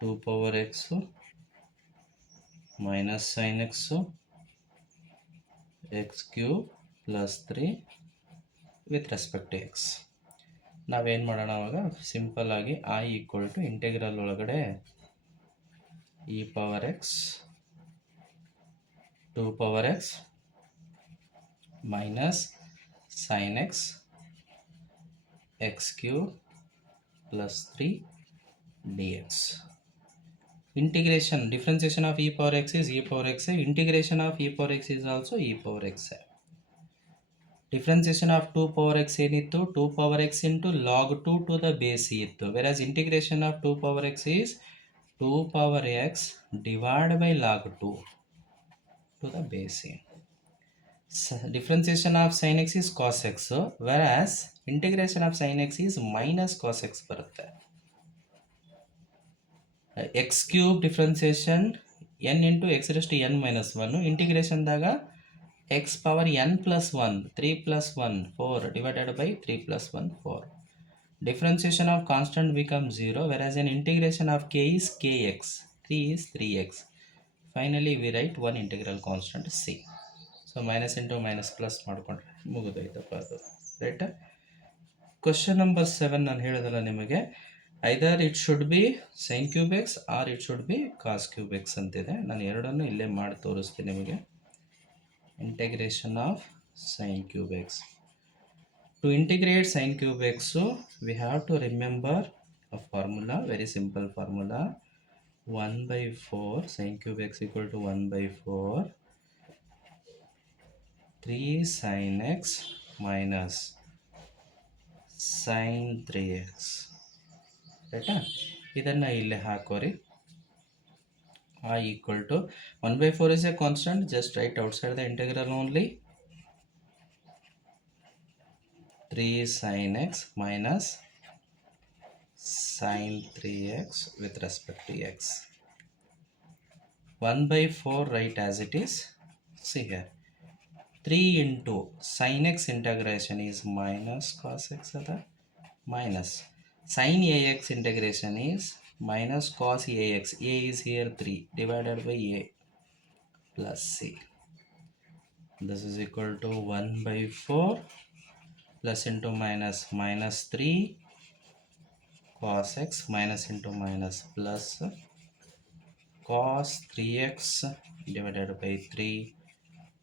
2 power x minus sin x x cube plus 3 with respect to x. ನಾವೇನು ಮಾಡೋಣ ಅವಾಗ ಸಿಂಪಲ್ ಆಗಿ i ಈಕ್ವಲ್ ಟು ಇಂಟೆಗ್ರಲ್ ಒಳಗಡೆ e power x 2 power x minus sin x x cube plus 3 dx. Integration, differentiation of e power x is e power x. Integration of e power x is also e power x. Differentiation of 2 power x ಏನಿತ್ತು 2 power x into log 2 to the base e ಇತ್ತು. Whereas integration of 2 power x is 2 power x divided by log 2 to the base e. Differentiation of sin x is cos x, whereas integration of sin x is minus cos x ಬರುತ್ತೆ. x cube differentiation n into x raised to n minus 1 ಇಂಟಿಗ್ರೇಷನ್ದಾಗ x power n plus 1 3 plus 1 4 divided by 3 plus 1 4. Differentiation of constant becomes 0, whereas an integration of k is kx, 3 is 3x. Finally we write one integral constant c. So minus into minus plus ಮಾಡಿಕೊಂಡ್ರೆ ಮುಗಿದೋಯ್ತಪ್ಪ ಅದು, ರೈಟಾ? Question number 7 ನಾನು ಹೇಳಿದಲ್ಲ ನಿಮಗೆ, either it should be sine cube x or it should be cos cube x ಅಂತಿದೆ. ನಾನು ಎರಡನ್ನು ಇಲ್ಲೇ ಮಾಡಿ ತೋರಿಸ್ತೀನಿ ನಿಮಗೆ. Integration of sine cube x. To integrate sine cube x we have to remember a formula, very simple formula. 1/4 sine cube x equal to 1/4 3 sin x minus sin 3x, ರೈಟಾ? ಇದನ್ನು ಇಲ್ಲೇ ಹಾಕೋರಿ. I equal to 1/4 is a constant, just write outside the integral only. 3 sin x minus sin 3x with respect to x. 1/4 write as it is. See here, 3 into sin x integration is minus cos x ada minus sin ax integration is minus cos ax. A is here 3 divided by a plus c. This is equal to 1/4 plus into minus minus 3 cos x minus into minus plus cos 3x divided by 3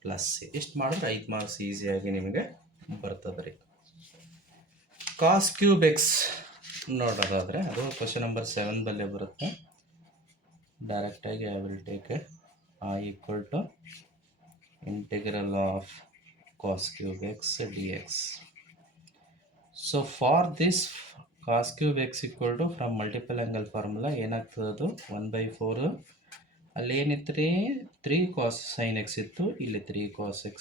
ಪ್ಲಸ್ ಇಷ್ಟು ಮಾಡಿದ್ರೆ 5 ಮಾರ್ಕ್ಸ್ ಈಸಿಯಾಗಿ ನಿಮಗೆ ಬರ್ತದೆ ರೀ. ಕಾಸ್ cube X ನೋಡೋದಾದರೆ ಅದು question number 7 ಬಲ್ಲೇ ಬರುತ್ತೆ. ಡೈರೆಕ್ಟಾಗಿ I will take I equal to integral of cos cube x dx. So for this cos cube x equal to from multiple angle formula ಏನಾಗ್ತದೆ ಅದು 1/4 ಅಲ್ಲಿ ಏನಿತ್ತು ರೀ 3 cos sin x ಇತ್ತು, ಇಲ್ಲಿ 3 cos x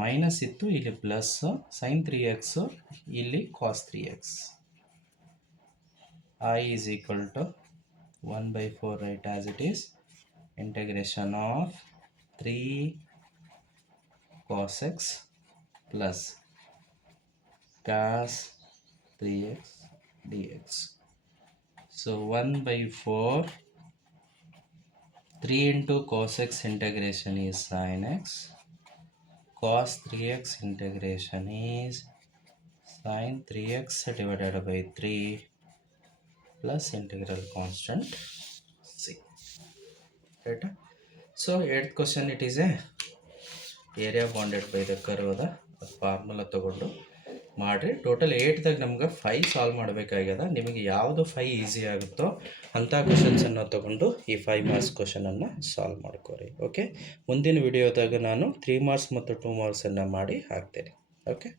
ಮೈನಸ್ ಇತ್ತು, ಇಲ್ಲಿ ಪ್ಲಸ್ sin 3x ಇಲ್ಲಿ cos 3x. I is equal to 1/4 right as it is integration of 3 cos x plus cos 3x dx. So 1/4 3 into cos x integration is sin x, cos 3x integration is sin 3x divided by 3 plus integral constant c. Right? So 8th question it is a area bounded by the curve ಅದ, ಅದು ಫಾರ್ಮುಲಾ ತೊಗೊಂಡು ಮಾಡಿರಿ. ಟೋಟಲ್ 8ದಾಗ ನಮ್ಗೆ 5 ಸಾಲ್ವ್ ಮಾಡಬೇಕಾಗ್ಯದ. ನಿಮಗೆ ಯಾವುದು 5 ಈಸಿ ಆಗುತ್ತೋ ಅಂಥ ಕ್ವಶನ್ಸನ್ನು ತೊಗೊಂಡು ಈ 5 ಮಾರ್ಕ್ಸ್ ಕ್ವಶನನ್ನು ಸಾಲ್ವ್ ಮಾಡ್ಕೋರಿ. ಓಕೆ, ಮುಂದಿನ ವಿಡಿಯೋದಾಗ ನಾನು 3 ಮಾರ್ಕ್ಸ್ ಮತ್ತು 2 ಮಾರ್ಕ್ಸನ್ನು ಮಾಡಿ ಹಾಕ್ತೇನೆ. ಓಕೆ.